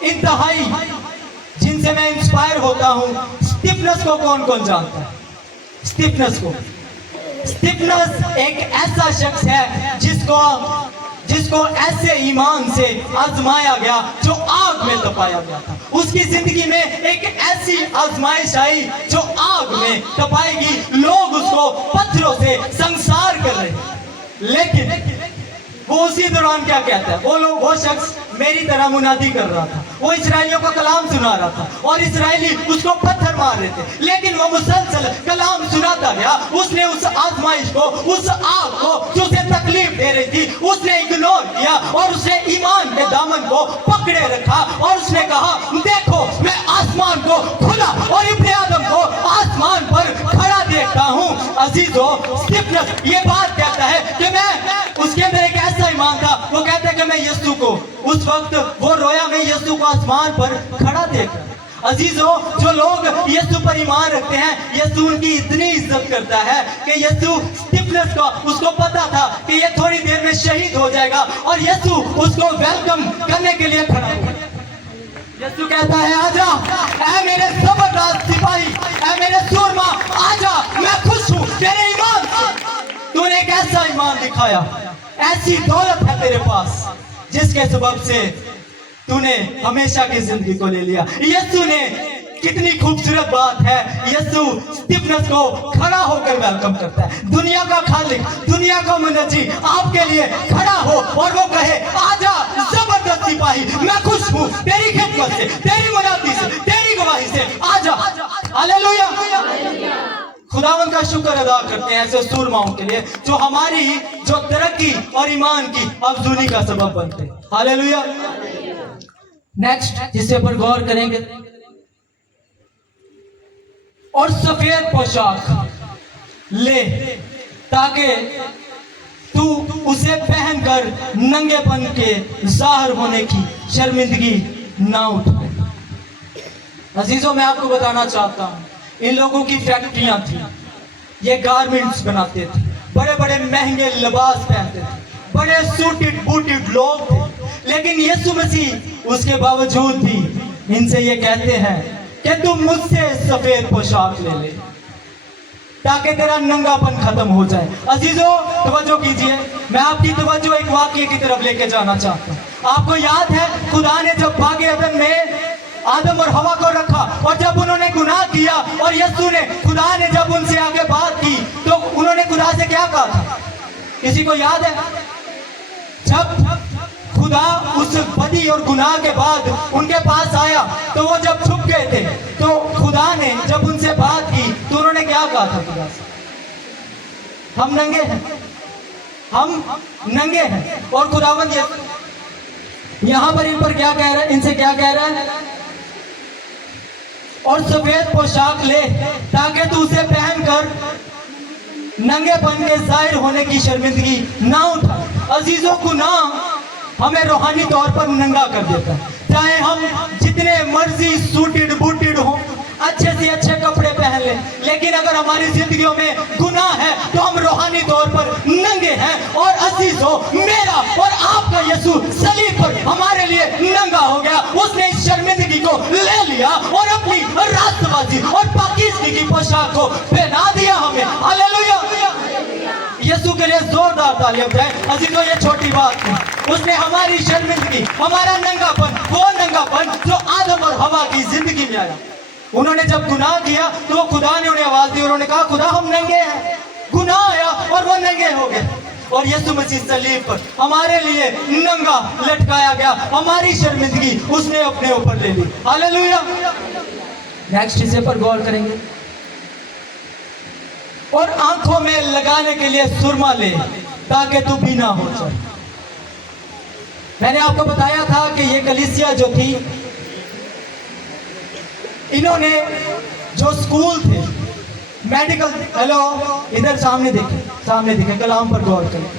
इंतहाई, जिनसे मैं इंस्पायर होता हूं। स्टीफनस को कौन कौन जानता है? स्टीफनस को, स्टीफनस एक ऐसा शख्स है जिसको ऐसे ईमान से आजमाया गया जो आग में तपाया गया था। उसकी जिंदगी में एक ऐसी आजमाइश आई जो आग में तपाएगी। लोग उसको पत्थरों से संसार कर रहे, लेकिन वो उसी दौरान क्या कहता है? वो शख्स मेरी तरह मुनादी कर रहा था, वो इसराइलियों को कलाम सुना रहा था, और इसराइली उसको पत्थर मार रहे थे, लेकिन वो मुसलसल कलाम सुनाता गया। उसने उस आजमाइश को, उस आग को जो उसे तकलीफ दे रही थी, उसने इग्नोर किया, और उसने ईमान के दामन को पकड़े रखा, और उसने कहा, देखो मैं आसमान को खुला और इब्ने आदम को आसमान पर खड़ा देखता हूं। अजीजों, स्टीफनस ये बात कहता है कि मैं, उसके अंदर एक ऐसा ईमान था, वो कहता है कि मैं यीशु को, उस वक्त वो रोया में यीशु को आसमान पर खड़ा देख रहा। अजीजों, जो लोग यीशु पर ईमान रखते हैं, यीशु उनकी इतनी इज्जत करता है कि यीशु स्टीफनस को, उसको पता था कि ये थोड़ी देर में शहीद हो जाएगा, और यीशु उसको वेलकम करने के लिए खड़ा हुआ। यीशु कहता है, आजा ऐ मेरे जबरदस्त सिपाही, ऐ मेरे सूरमा, आजा, मैं खुश हूं तेरे ईमान से। तूने एक ऐसा ईमान दिखाया, ऐसी दौलत है तेरे पास जिसके सबब से तूने हमेशा की जिंदगी को ले लिया। यीशु ने, कितनी खूबसूरत बात है, यीशु स्टीफनस को खड़ा होकर वेलकम करता है। दुनिया का खालिक, दुनिया का मुनज्जी आपके लिए खड़ा हो और वो कहे आजा जबरदस्त सिपाही, मैं खुश हूँ तेरी खिदमत से, तेरी मुनादी से, तेरी गवाही से, आजा। हालेलुया। खुदावंद का शुक्र अदा करते हैं ऐसे सूरमाओं के लिए जो हमारी जो तरक्की और ईमान की अफजूली का सबब बनते हैं। हालेलुया। नेक्स्ट जिसके ऊपर गौर करेंगे, और सफेद पोशाक ले ताकि तू उसे पहनकर नंगेपन के जाहिर होने की शर्मिंदगी ना उठाए। अजीजों, मैं आपको बताना चाहता हूं, इन लोगों की फैक्ट्रियां थी, ये गारमेंट्स बनाते थे, बड़े बड़े महंगे लिबास पहनते थे, बड़े सूटेड बूटेड लोग थे, लेकिन यीशु मसीह उसके बावजूद भी इनसे ये कहते हैं कि तुम मुझसे सफेद पोशाक ले ले ताकि तेरा नंगापन खत्म हो जाए। अजीजों, तवज्जो कीजिए, मैं आपकी तवज्जो एक वाकये की तरफ लेके जाना चाहता हूँ। आपको याद है खुदा ने जब बागे अदन में आदम और हवा को रखा और जब उन्होंने गुनाह किया और यीशु ने, खुदा ने जब उनसे आगे बात की तो उन्होंने खुदा से क्या कहा था? किसी को याद है? जब खुदा उस बदी और गुनाह के बाद उनके पास आया तो वो जब छुप गए थे तो खुदा ने जब उनसे बात की तो उन्होंने क्या कहा था खुदा से? हम नंगे हैं, हम नंगे हैं। और खुदावंद यहां पर इन पर क्या कह रहा है, इनसे क्या कह रहा है? और सफेद पोशाक ले ताकि तू उसे पहनकर नंगेपन के जाहिर होने की शर्मिंदगी ना उठा। अजीजों, गुनाह हमें रूहानी तौर पर नंगा कर देता है। चाहे हम जितने मर्जी सूटेड बूटेड हो, अच्छे से अच्छे कपड़े पहन लें, लेकिन अगर हमारी जिंदगियों में गुनाह है तो हम रूहानी तौर पर नंगे हैं। और अजीजों, मेरा और आपका यीशु सलीब पर हमारे लिए नंगा हो गया। उसने इस शर्मिंदगी को ले लिया और अपनी रास्तबाजी और पाकीज़गी की पोशाक को पहना दिया हमें। हालेलुया। यीशु के लिए जोरदार तालियां बजाएं। अजीजों, ये छोटी बात नहीं, उसने हमारी शर्मिंदगी, हमारा नंगापन, वो नंगापन जो आदम और हवा की जिंदगी में आया, उन्होंने जब गुनाह किया तो खुदा ने उन्हें आवाज दी, उन्होंने कहा खुदा हम नंगे हैं। गुनाह आया और वो नंगे हो गए और यीशु मसीह सलीब पर हमारे लिए नंगा लटकाया गया, हमारी शर्मिंदगी उसने अपने ऊपर ले ली। हालेलुया। नेक्स्ट इसे पर गौर करेंगे, और आंखों में लगाने के लिए सुरमा ले ताकि तू बीना हो जाए। मैंने आपको बताया था कि ये कलीसिया जो थी, इन्होंने जो स्कूल थे, मेडिकल, हेलो इधर सामने देखें, सामने देखें, कलाम पर गौर करें।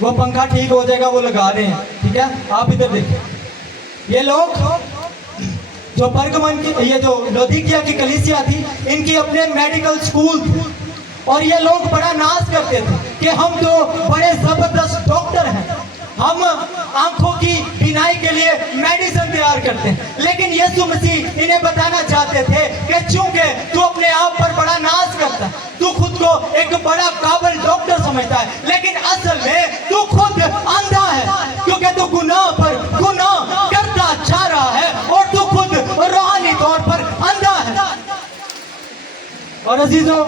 वो पंखा ठीक हो जाएगा, वो लगा रहे हैं, ठीक है? आप इधर देखें। ये लोग जो परगमन की, ये जो लौदीकिया की कलीसिया थी, इनकी अपने मेडिकल स्कूल थे और ये लोग बड़ा नाज करते थे कि हम तो बड़े जबरदस्त डॉक्टर हैं, हम आंखों की बीनाई के लिए मेडिसिन तैयार करते हैं। लेकिन यीशु मसीह इन्हें बताना चाहते थे कि चूंकि तू अपने आप पर बड़ा नाज करता है, तू खुद को एक बड़ा काबिल डॉक्टर समझता है, लेकिन असल में तू खुद अंधा है, क्योंकि तू गुनाह पर गुनाह करता जा रहा है और तू खुद रूहानी तौर पर अंधा है। और अजीजों,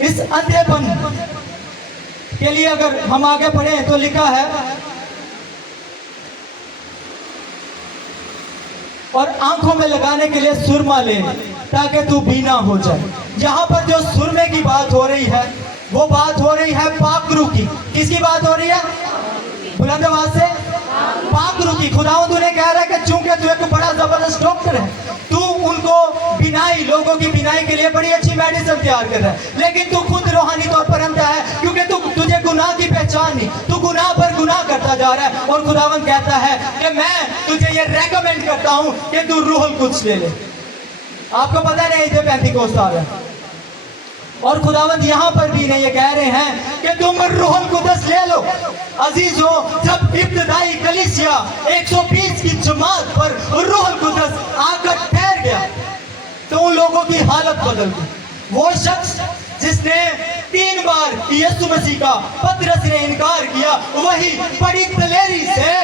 इस अंधेपन के लिए अगर हम आगे पढ़े तो लिखा है, और आंखों में लगाने के लिए सुरमा ले ताकि तू बीना हो जाए। यहाँ पर जो सुरमे की बात हो रही है वो बात हो रही है पाकरू की। किसकी बात हो रही है? बुलंद आवाज से, पाकरू की। खुदावंद उन्हें कह रहा है कि चूंकि तू एक बड़ा जबरदस्त डॉक्टर है, तू उनको बिनाई, लोगों की बिनाई के लिए बड़ी अच्छी मेडिसिन तैयार कर रहा है, लेकिन तू खुद रूहानी तौर पर अंधा है, क्योंकि तुझे गुनाह की पहचान नहीं, तू गुनाह पर गुनाह करता जा रहा है। और खुदावंद कहता है कि मैं तुझे ये रेकमेंड करता हूं कि तू रूहुल कुद्स ले ले। आपको पता नहीं थे पेंतिकोस्त आ रहा है, और खुदावंद यहाँ पर भी नहीं, ये कह रहे हैं कि तुम रूहुल कुद्स ले लो। अजीजों, जब इब्तिदाई कलीसिया 120 की जमात पर रूहुल कुद्स आकर ठहर गया तो उन लोगों की हालत बदल गई। वो शख्स जिसने 3 बार यीशु मसीह का पतरस ने इनकार किया, वही बड़ी दलेरी से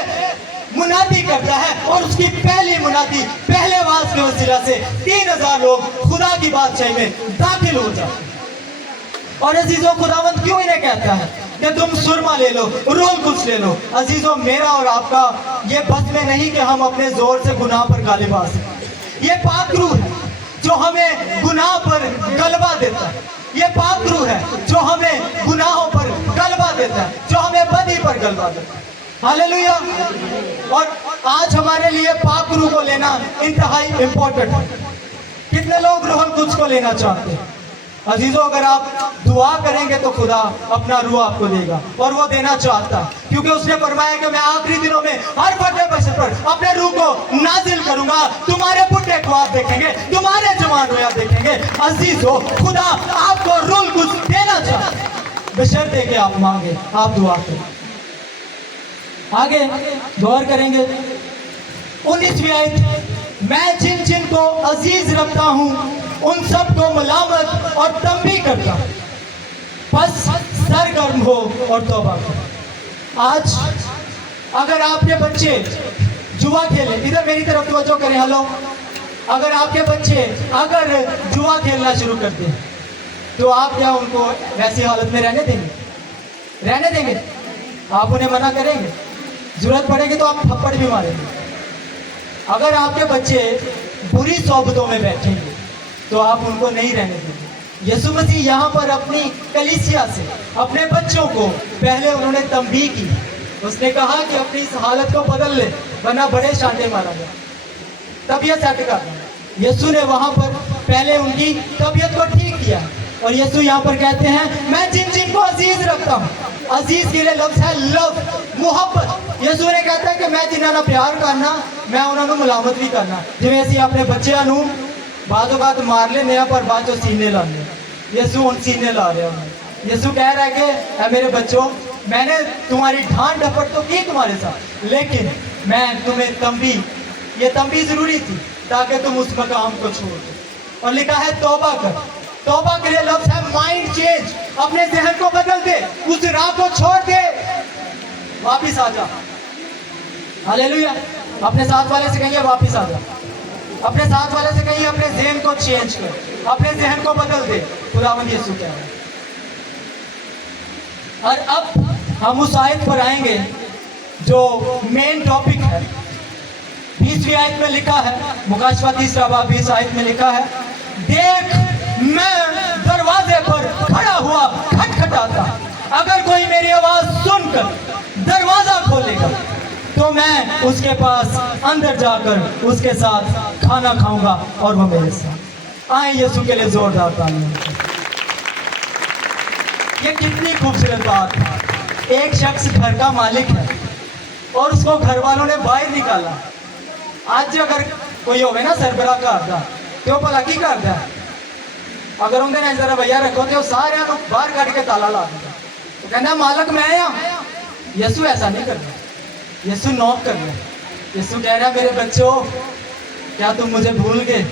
मुनादी करता है और उसकी पहली मुनादी, पहले वाज के वसीला से 3000 लोग खुदा की बादशाही में दाखिल हो जाते। और अजीजों, खुदावंद क्यों इन्हें कहता है कि तुम सुरमा ले लो, रोल कुछ ले लो। अजीजों, मेरा और आपका ये बस में नहीं कि हम अपने जोर से गुनाह पर गालिब आ सकें। ये पाक रूह है जो हमें गुनाह पर गलबा देता है। ये पाक रूह है जो हमें गुनाहों पर गलबा देता है, जो हमें बदी पर गलबा देता है। हालेलुया। और आज हमारे लिए पाक रूह को लेना इंतहाई इंपॉर्टेंट है। कितने लोग रूह कुछ को लेना चाहते हैं? अजीजों, अगर आप दुआ करेंगे तो खुदा अपना रूह आपको देगा, और वो देना चाहता है, क्योंकि उसने फरमाया कि मैं आखिरी दिनों में हर फटे बशर पर अपने रूह को नाजिल करूंगा। तुम्हारे बुढ़े को आप देखेंगे, तुम्हारे जवान रोया देखेंगे। अजीजों, खुदा आपको रूह कुछ देना चाहता है, बशर्ते कि आप मांगे, आप दुआ करें। आगे गौर करेंगे 19वीं आयत, मैं जिन जिन को अजीज रखता हूं उन सब को मलामत और तंबी करता हूं, बस सरगर्म हो और तौबा करो। आज अगर आपके बच्चे जुआ खेले, इधर मेरी तरफ तवज्जो करें, हेलो, अगर आपके बच्चे अगर जुआ खेलना शुरू कर दें तो आप क्या उनको वैसी हालत में रहने देंगे? रहने देंगे? आप उन्हें मना करेंगे? जरूरत पड़ेगी तो आप थप्पड़ भी मारेंगे। अगर आपके बच्चे बुरी सोबतों में बैठेंगे तो आप उनको नहीं रहने देंगे। यीशु मसीह यहाँ पर अपनी कलीसिया से अपने बच्चों को पहले उन्होंने तंबीह की। उसने कहा कि अपनी इस हालत को बदल ले, वरना बड़े शांटे मारा गया। तबीयत सेट कर, यीशु ने वहाँ पर पहले उनकी तबीयत को ठीक किया। और यीशु यहाँ पर कहते हैं, मैं जिन जिन को अजीज रखता हूँ। अजीज के लिए लफ्ज है लव, मुहब्बत। यीशु ने कहता है कि मैं जिन्होंने प्यार करना, मैं उन्होंने मुलामत भी करना। जिवें असीं अपने बच्चों नूं बाजो बात मार लेने, पर बाद चो सीने लाने। यीशु उन सीने ला रहे हैं। यीशु कह रहा है कि मेरे बच्चों, मैंने तुम्हारी ढांड डपट तो की तुम्हारे साथ, लेकिन मैं तुम्हें तंबी, ये तंबी जरूरी थी ताकि तुम उस मकाम को छोड़ दो। और लिखा है तौबा कर। तौबा के लिए लफ्ज है माइंड चेंज, अपने जहन को बदल दे, उस राह को छोड़ दे, वापिस आ जा। हालेलुया। अपने साथ वाले से कहिए वापिस आ जा। अपने साथ वाले से कहिए अपने जहन को चेंज कर, अपने जहन को बदल दे। खुदावंद यीशु कह रहा है। और अब हम उस आयत पर आएंगे जो मेन टॉपिक है। 20वीं आयत में लिखा है, मुकाशवा 3 बाब 20 आयत में लिखा है, देख मैं दरवाजे पर खड़ा हुआ खटखटाता, अगर कोई मेरी आवाज सुनकर दरवाजा खोलेगा तो मैं उसके पास अंदर जाकर उसके साथ खाना खाऊंगा और वो मेरे साथ। आए यीशु के लिए जोरदार तालियां। ये कितनी खूबसूरत बात है। एक शख्स घर का मालिक है और उसको घर वालों ने बाहर निकाला। आज अगर कोई होवे ना सरबरा घर का, तो भला की करता है? अगर उन्हें जरा भैया रखो तो सारे बाहर कट के ताला ला देगा। तो कहना मालक मैं आया। यीशु ऐसा नहीं कर रहा, यीशु नॉक कर रहा। यीशु कह रहा, मेरे बच्चों, क्या तुम मुझे भूल गए?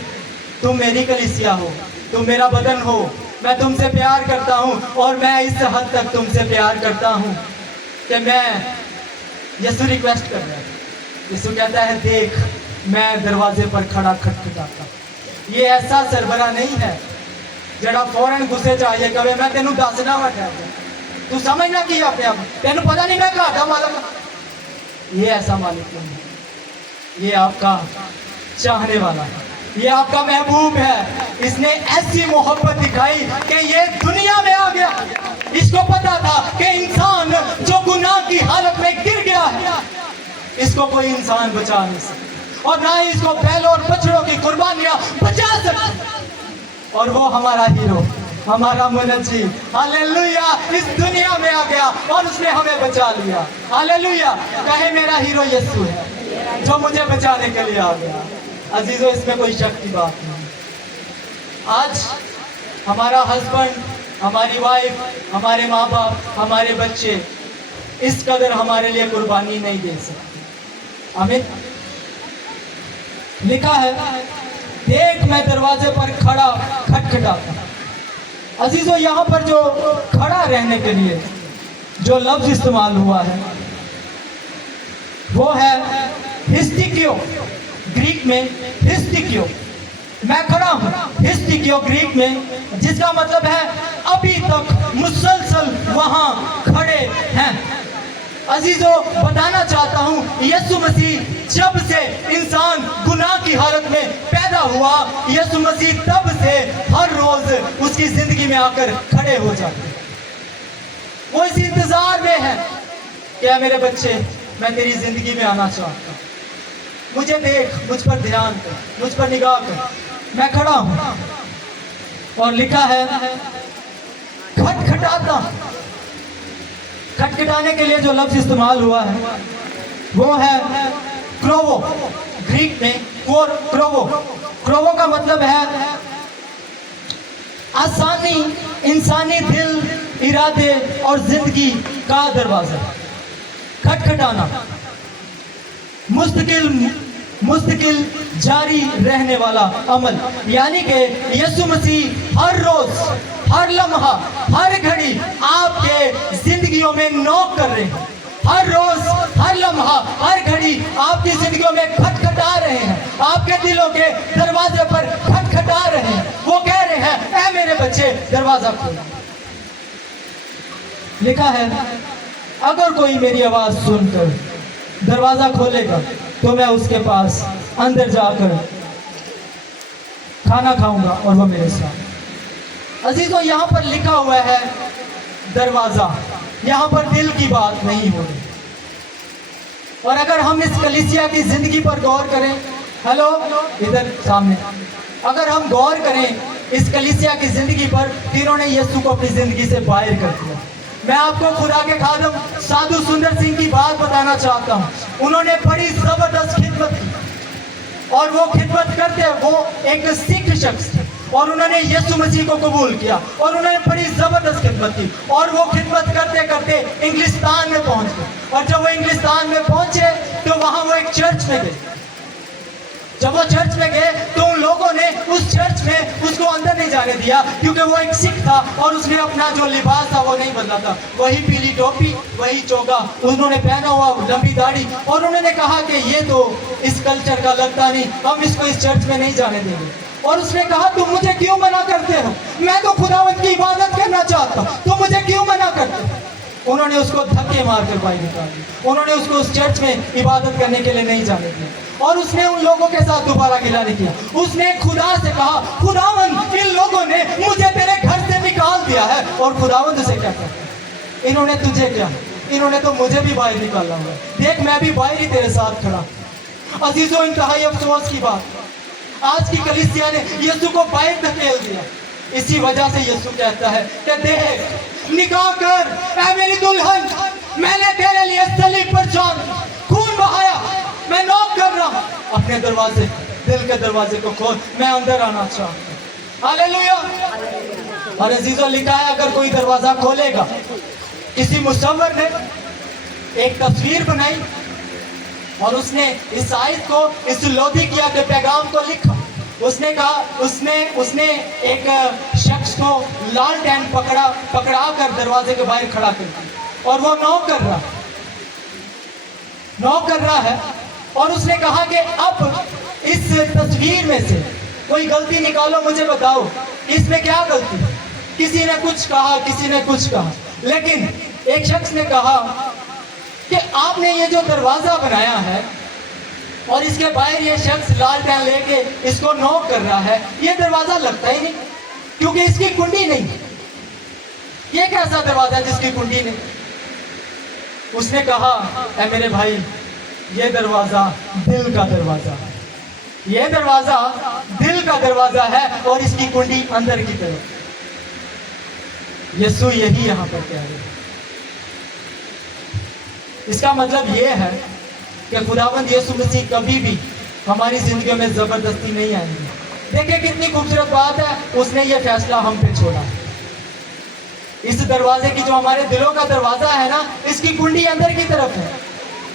तुम मेरी कलीसिया हो, तुम मेरा बदन हो, मैं तुमसे प्यार करता हूँ, और मैं इस हद तक तुमसे प्यार करता हूँ कि मैं, यीशु रिक्वेस्ट कर रहा है। यीशु कहता है, देख मैं दरवाजे पर खड़ा खटखटाता। ये ऐसा सरबरा नहीं है जड़ा फौरन गुस्से चाहिए कवे मैं तेनू दसना वा ठहर, तू समझना की अपने आप, तेनू पता नहीं मैं घर का मालिक। ये ऐसा मालिक नहीं है। ये आपका चाहने वाला है, ये आपका महबूब है। इसने ऐसी मोहब्बत दिखाई कि ये दुनिया में आ गया। इसको पता था कि इंसान जो गुनाह की हालत में गिर गया है, इसको कोई इंसान बचा नहीं सकता, और ना ही इसको बैलों और बछड़ों की कुर्बानियां बचा सकती। और वो हमारा हीरो, हमारा मुनज्जी, हालेलुया, इस दुनिया में आ गया और उसने हमें बचा लिया। हालेलुया। कहे मेरा हीरो यीशु है जो मुझे बचाने के लिए आ गया। अजीजों, इसमें कोई शक की बात नहीं। आज हमारा हस्बैंड, हमारी वाइफ, हमारे माँ बाप, हमारे बच्चे इस कदर हमारे लिए कुर्बानी नहीं दे सकते। आमीन। लिखा है, देख मैं दरवाजे पर खड़ा खटखटाता, अजीजों, यहाँ पर जो खड़ा रहने के लिए जो लफ्ज इस्तेमाल हुआ है वो है हिस्टिक्यो, ग्रीक में हिस्टिक्यो। मैं खड़ा हूँ, हिस्टिक्यो ग्रीक में, जिसका मतलब है अभी तक मुसलसल वहाँ खड़े हैं। अजीजों, बताना चाहता हूँ, यीशु मसीह जब से इंसान गुनाह की हालत में पैदा हुआ, यीशु मसीह तब से हर रोज उसकी जिंदगी में आकर खड़े हो जाते हैं। वो इस इंतजार में है, क्या मेरे बच्चे, मैं तेरी जिंदगी में आना चाहता हूँ, मुझे देख, मुझ पर ध्यान कर, मुझ पर निगाह कर, मैं खड़ा हूँ। और लिखा है खटखटाता हूं। खटखटाने के लिए जो लफ्ज इस्तेमाल हुआ है वो है क्रोवो, ग्रीक में क्रोवो। क्रोवो का मतलब है आसानी, इंसानी दिल, इरादे और जिंदगी का दरवाजा। खटखटाना, मुस्तकिल जारी रहने वाला अमल, यानी कि यीशु मसीह हर रोज, हर लम्हा, हर घड़ी आपके जिंदगियों में नॉक कर रहे हैं। हर रोज, हर लम्हा, हर घड़ी आपकी जिंदगियों में खटखटा रहे हैं, आपके दिलों के दरवाजे पर खटखटा रहे हैं। वो कह रहे हैं, ऐ मेरे बच्चे, दरवाजा खोलो। लिखा है, अगर कोई मेरी आवाज सुनकर दरवाजा खोलेगा तो मैं उसके पास अंदर जाकर खाना खाऊंगा और वो मेरे साथ। अजीजों, यहाँ पर लिखा हुआ है दरवाजा, यहाँ पर दिल की बात नहीं हो रही। और अगर हम इस कलीसिया की जिंदगी पर गौर करें, हेलो इधर सामने, अगर हम गौर करें इस कलीसिया की जिंदगी पर, तीनों ने यीशु को अपनी जिंदगी से बाहर कर दिया। मैं आपको खुदा के खादम साधु सुंदर सिंह की बात बताना चाहता हूं। उन्होंने बड़ी जबरदस्त खिदमत की और वो खिदमत करते, वो एक सिख शख्स थे और उन्होंने यीशु मसीह को कबूल किया और उन्होंने बड़ी जबरदस्त खिदमत की। और वो खिदमत करते करते इंग्लिस्तान में पहुंच गए। और जब वो इंग्लिस्तान में पहुंचे तो वहां वो एक चर्च में गए। जब वो चर्च में गए तो उन लोगों ने उस चर्च में उसको अंदर नहीं जाने दिया, क्योंकि वो एक सिख था और उसने अपना जो लिबास था वो नहीं बदला था। वही पीली टोपी, वही चोगा उन्होंने पहना हुआ, लंबी दाढ़ी। और उन्होंने कहा कि ये तो इस कल्चर का लगता नहीं, हम इसको इस चर्च में नहीं जाने देंगे। और उसने कहा, तुम मुझे क्यों मना करते हो? मैं तो खुदावंद की इबादत करना चाहता हूँ, तुम मुझे क्यों मना करते हो? उन्होंने उसको धक्के मारकर बाहर निकाल दिया। उन्होंने उसको उस चर्च में इबादत करने के लिए नहीं जाने दिया। और उसने उन लोगों के साथ दोबारा गिला नहीं किया। उसने खुदा से कहा, खुदावंद, इन लोगों ने मुझे तेरे घर से निकाल दिया है। और खुदावंद उसे क्या कहता है, इन्होंने तुझे क्या, इन्होंने तो मुझे भी बाहर निकाला हुआ है, देख मैं भी बाहर ही तेरे साथ खड़ा। अजीजों, इंतहाई अफसोस की बात, आज की कलीसिया ने यीशु को बाहर धकेल दिया। इसी वजह से यीशु कहता है कि देख, निकाह कर, ऐ मेरी दुल्हन, मैंने तेरे लिए सलीब पर जान खून बहाया, मैं नॉक कर रहा हूं, अपने दरवाजे, दिल के दरवाजे को खोल, मैं अंदर आना चाहता हूं। हालेलुया। और अजीजों, लिखा है, अगर कोई दरवाजा खोलेगा, किसी मुसव्विर ने एक तस्वीर बनाई और उसने इस आयत को, इस लौदीकिया के पैगाम को लिखा। उसने कहा, उसने एक शख्स को लालटेन पकड़ा कर दरवाजे के बाहर खड़ा कर दिया और वो नॉक कर रहा है। और उसने कहा कि अब इस तस्वीर में से कोई गलती निकालो, मुझे बताओ इसमें क्या गलती है? किसी ने कुछ कहा, किसी ने कुछ कहा, लेकिन एक शख्स ने कहा कि आपने ये जो दरवाजा बनाया है और इसके बाहर ये शख्स लालटेन लेके इसको नॉक कर रहा है, ये दरवाजा लगता ही नहीं, क्योंकि इसकी कुंडी नहीं। ये कैसा दरवाजा है जिसकी कुंडी नहीं? उसने कहा, ऐ मेरे भाई, ये दरवाजा दिल का दरवाजा है, ये दरवाजा दिल का दरवाजा है और इसकी कुंडी अंदर की तरफ। यीशु यही यहां पर कह रहे हैं। इसका मतलब ये है कि खुदावंद यीशु मसीह कभी भी हमारी जिंदगी में जबरदस्ती नहीं आएंगे। देखिए कितनी खूबसूरत बात है, उसने ये फैसला हम पे छोड़ा। इस दरवाजे की, जो हमारे दिलों का दरवाजा है ना, इसकी कुंडी अंदर की तरफ है।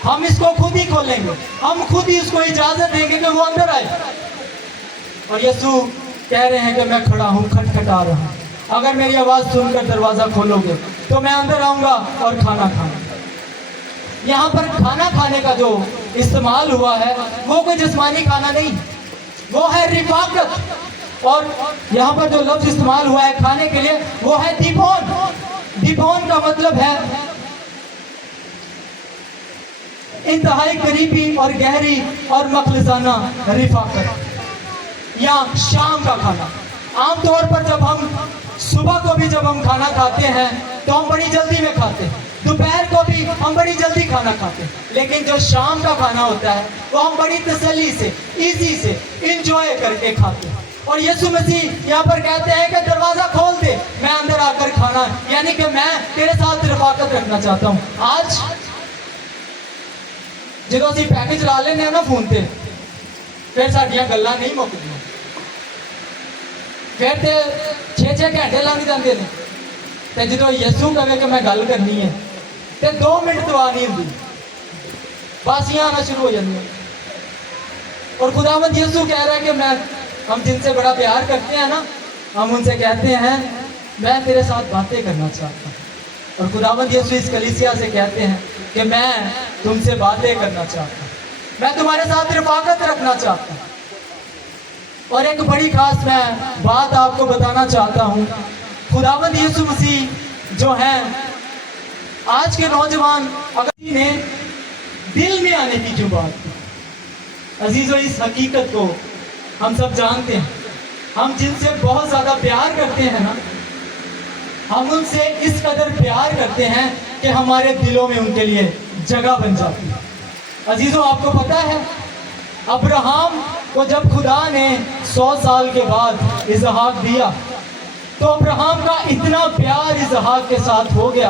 हम इसको खुद ही खोलेंगे, हम खुद ही उसको इजाजत देंगे कि वो अंदर आए। और यीशु कह रहे हैं कि मैं खड़ा हूं, खटखटा रहा हूं। अगर मेरी आवाज़ सुनकर दरवाज़ा खोलोगे तो मैं अंदर आऊँगा और खाना खाऊंगा। यहाँ पर खाना खाने का जो इस्तेमाल हुआ है वो कोई जिस्मानी खाना नहीं, वो है रिफाकत। और यहाँ पर जो लफ्ज़ इस्तेमाल हुआ है खाने के लिए वो है दीपोन। दीपोन का मतलब है इंतहाई करीबी और गहरी और मखलसाना रिफाकत या शाम का खाना। आमतौर पर जब हम सुबह को भी जब हम खाना खाते हैं तो हम बड़ी जल्दी में खाते हैं, दोपहर को भी हम बड़ी जल्दी खाना खाते हैं, लेकिन जो शाम का खाना होता है वो हम बड़ी तसल्ली से, इजी से, इंजॉय करके खाते हैं। और यीशु मसीह यहाँ पर कहते हैं कि दरवाज़ा खोल दे, मैं अंदर आकर खाना, यानी कि मैं तेरे साथ रफाकत रखना चाहता हूँ। आज जो असीं पैकेज ला लेने ना फोन ते, फिर साडियां गल्लां नहीं मुकदियां, फिर ते 6-6 घंटे लंघ जाते हैं। तो जो यीशु कहे कि मैं गल करनी है तो 2 मिनट दवा नहीं होंगी, बासियां आना शुरू हो जाती। और खुदावंद यीशु कह रहा है कि हम जिनसे बड़ा प्यार करते हैं ना, हम उनसे कहते हैं मैं तेरे साथ बातें करना चाहता हूँ। और खुदावंद यीशु इस कलीसिया से कहते हैं कि मैं तुमसे बातें करना चाहता हूँ, मैं तुम्हारे साथ रफाकत रखना चाहता हूँ। और एक बड़ी खास मैं बात आपको बताना चाहता हूँ। खुदावंद यीशु मसीह जो हैं, आज के नौजवान अगर ने दिल में आने की जो बात की, अजीजों इस हकीकत को हम सब जानते हैं। हम जिनसे बहुत ज़्यादा प्यार करते हैं ना, हम उनसे इस कदर प्यार करते हैं कि हमारे दिलों में उनके लिए जगह बन जाती है। अजीजों आपको पता है अब्राहम को जब खुदा ने 100 साल के बाद इसहाक दिया तो अब्राहम का इतना प्यार इसहाक के साथ हो गया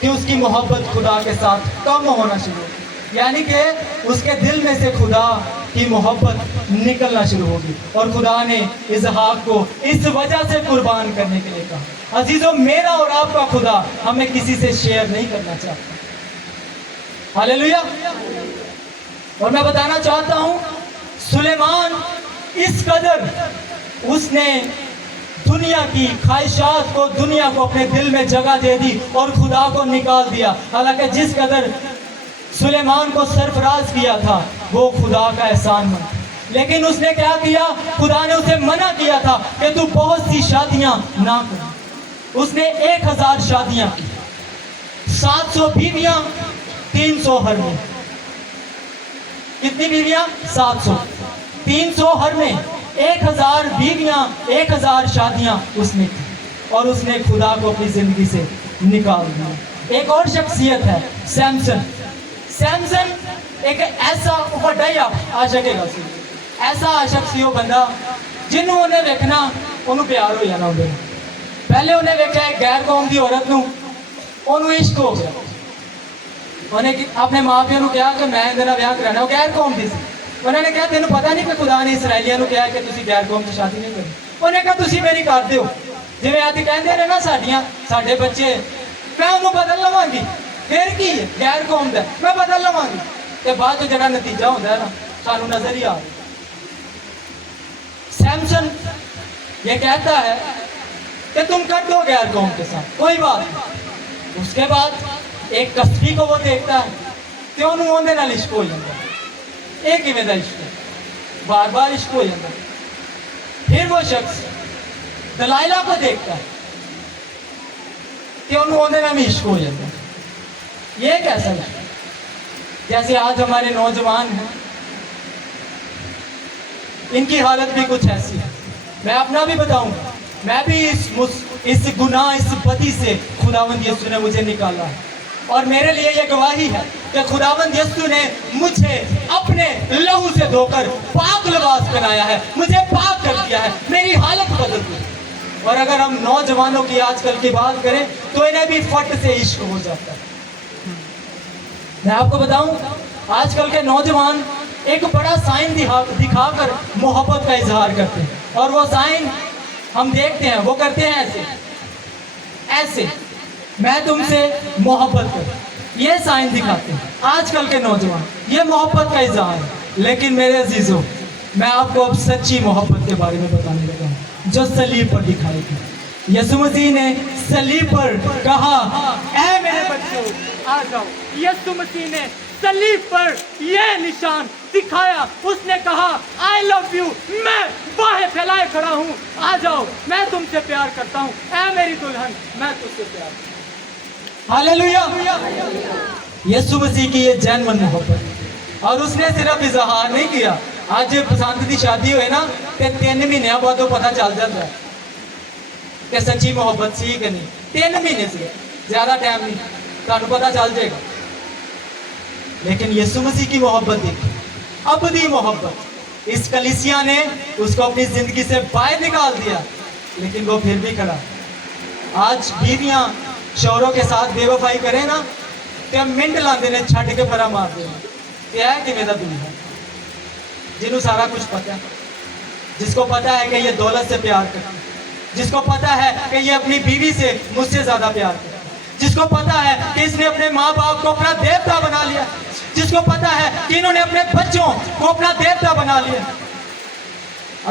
कि उसकी मोहब्बत खुदा के साथ कम होना शुरू हो गई, यानी कि उसके दिल में से खुदा की मोहब्बत निकलना शुरू होगी। और खुदा ने इसहाक को इस वजह से कुर्बान करने के लिए कहा। अजीजों मेरा और आपका खुदा हमें किसी से शेयर नहीं करना चाहता। हालेलुया। और मैं बताना चाहता हूँ सुलेमान इस कदर उसने दुनिया की ख्वाहिशात को, दुनिया को अपने दिल में जगह दे दी और खुदा को निकाल दिया। हालांकि जिस कदर सुलेमान को सरफराज किया था वो खुदा का एहसान था, लेकिन उसने क्या किया, खुदा ने उसे मना किया था कि तू बहुत सी शादियां ना कर। उसने 1000 शादियां की, 700 बीवियां, 300 हरमें। कितनी बीवियां? 700, 300 हरमें, 1000 बीवियां, 1000 शादियां उसने की और उसने खुदा को अपनी जिंदगी से निकाल दिया। एक और शख्सियत है सैमसन। सैमसन एक ऐसा बड़ा ही आशक है, ऐसा आशक सी वो बंदा जिन्होंने उन्हें वेखना उन्होंने प्यार हो जाना। उन्हें पहले उन्हें वेख्या एक गैर कौम की औरत नूं, उन्होंने इश्क हो गया। उन्हें अपने माँ प्यो कहा कि मैं इहदे नाल ब्याह कराना। वो गैर कौम की सी। उन्होंने कहा तेनों पता नहीं कि खुदा ने इसराइलियां नूं कहा कि तुसीं गैर कौम से शादी नहीं करनी। उन्हें कहा तुसीं मेरी कर दिओ, जिवें अज कहंदे ने ना साडे बच्चे, मैं उन्होंने बदल लवांगी, फिर की है गैर कौम दा मैं बदल लवांगी। तो बाद जो जड़ा नतीजा होता है ना सानू नजर ही आ रहा। सैमसन ये कहता है कि तुम कर दो गैर कौम के साथ, कोई बात नहीं। उसके बाद एक कसबी को वो देखता है तो उन्होंने नाल इश्क हो जाता है। एक किवें दा इश्क है, बार बार इश्क हो जाता है। फिर वो शख्स दलाइला को देखता है कि उन्होंने नाल इश्क हो जाता है। ये कैसा इश्क? जैसे आज हमारे नौजवान हैं, इनकी हालत भी कुछ ऐसी है। मैं अपना भी बताऊंगा, मैं भी इस गुनाह, इस बदी से खुदावंद यीशु ने मुझे निकाला है। और मेरे लिए ये गवाही है कि खुदावंद यीशु ने मुझे अपने लहू से धोकर पाक लिबास बनाया है, मुझे पाक कर दिया है, मेरी हालत बदल दी। और अगर हम नौजवानों की आजकल की बात करें तो इन्हें भी फट से इश्क हो जाता है। मैं आपको बताऊं आजकल के नौजवान एक बड़ा साइन दिखाकर मोहब्बत का इजहार करते हैं, और वो साइन हम देखते हैं, वो करते हैं ऐसे ऐसे, मैं तुमसे मोहब्बत कर, ये साइन दिखाते हैं आजकल के नौजवान। ये मोहब्बत का इजहार है। लेकिन मेरे अजीजों, मैं आपको अब सच्ची मोहब्बत के बारे में बताने लगा हूँ जो सलीब पर दिखाई थी। यीशु मसीह ने सलीब पर कहा, ऐ मेरे बच्चों आ जाओ। यीशु मसीह ने सलीब पर यह निशान दिखाया। उसने कहा आई लव यू, मैं बाहें फैलाए खड़ा हूँ, आ जाओ, मैं तुमसे प्यार करता हूँ, ऐ मेरी दुल्हन मैं तुझसे प्यार करता हूं। हालेलुया। यीशु मसीह की ये जैनवन मोहब्बत, और उसने सिर्फ इजहार नहीं किया। आज पसंद की शादी हुए ना ते 3 महीने बाद तो पता चल जाता है कि सच्ची मोहब्बत सी कि नहीं। 3 महीने से ज्यादा टाइम नहीं, तुहानू पता चल जाएगा। लेकिन यीशु मसीह की मोहब्बत देखी, अबदी मोहब्बत। इस कलीसिया ने उसको अपनी जिंदगी से बाहर निकाल दिया, लेकिन वो फिर भी खड़ा। आज बीवियां शौहरों के साथ बेवफाई करें ना तो मिंट लाते ने छड़ के परा मार देना। यह है कि मेरा दुनिया जिन्हों सारा कुछ पता है, जिसको पता है कि ये दौलत से प्यार करता है, जिसको पता है कि ये अपनी बीवी से मुझसे ज्यादा प्यार करता है, जिसको पता है कि इसने अपने माँ बाप को अपना देवता बना लिया, जिसको पता है कि इन्होंने अपने बच्चों को अपना देवता बना लिया।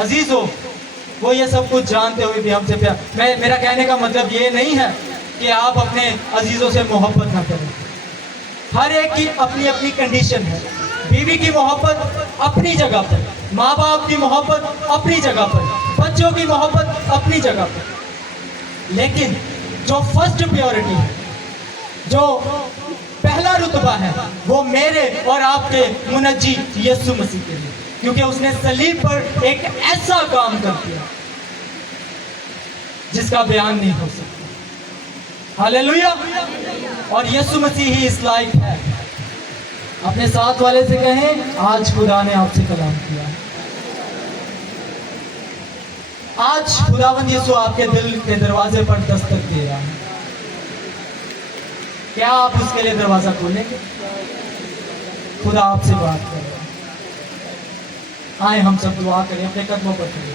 अजीजों, वो ये सब कुछ जानते हुए भी हमसे प्यार। मेरा कहने का मतलब ये नहीं है कि आप अपने अजीजों से मोहब्बत ना करें। हर एक की अपनी अपनी कंडीशन है। बीवी की मोहब्बत अपनी जगह पर, माँ बाप की मोहब्बत अपनी जगह पर, बच्चों की मोहब्बत अपनी जगह पर। लेकिन जो फर्स्ट प्योरिटी है, जो पहला रुतबा है, वो मेरे और आपके मुनज्जी यीशु मसीह के लिए, क्योंकि उसने सलीब पर एक ऐसा काम कर दिया जिसका बयान नहीं हो सकता। हालेलुया। और यीशु मसीह ही इस लायक है। अपने साथ वाले से कहें, आज खुदा ने आपसे कलाम किया। आज खुदावंद यीशु आपके दिल के दरवाजे पर दस्तक दे रहा है। क्या आप उसके लिए दरवाजा खोलेंगे? खुदा आपसे बात कर रहा है। आए हम सब दुआ करें, अपने कदमों पर खड़े।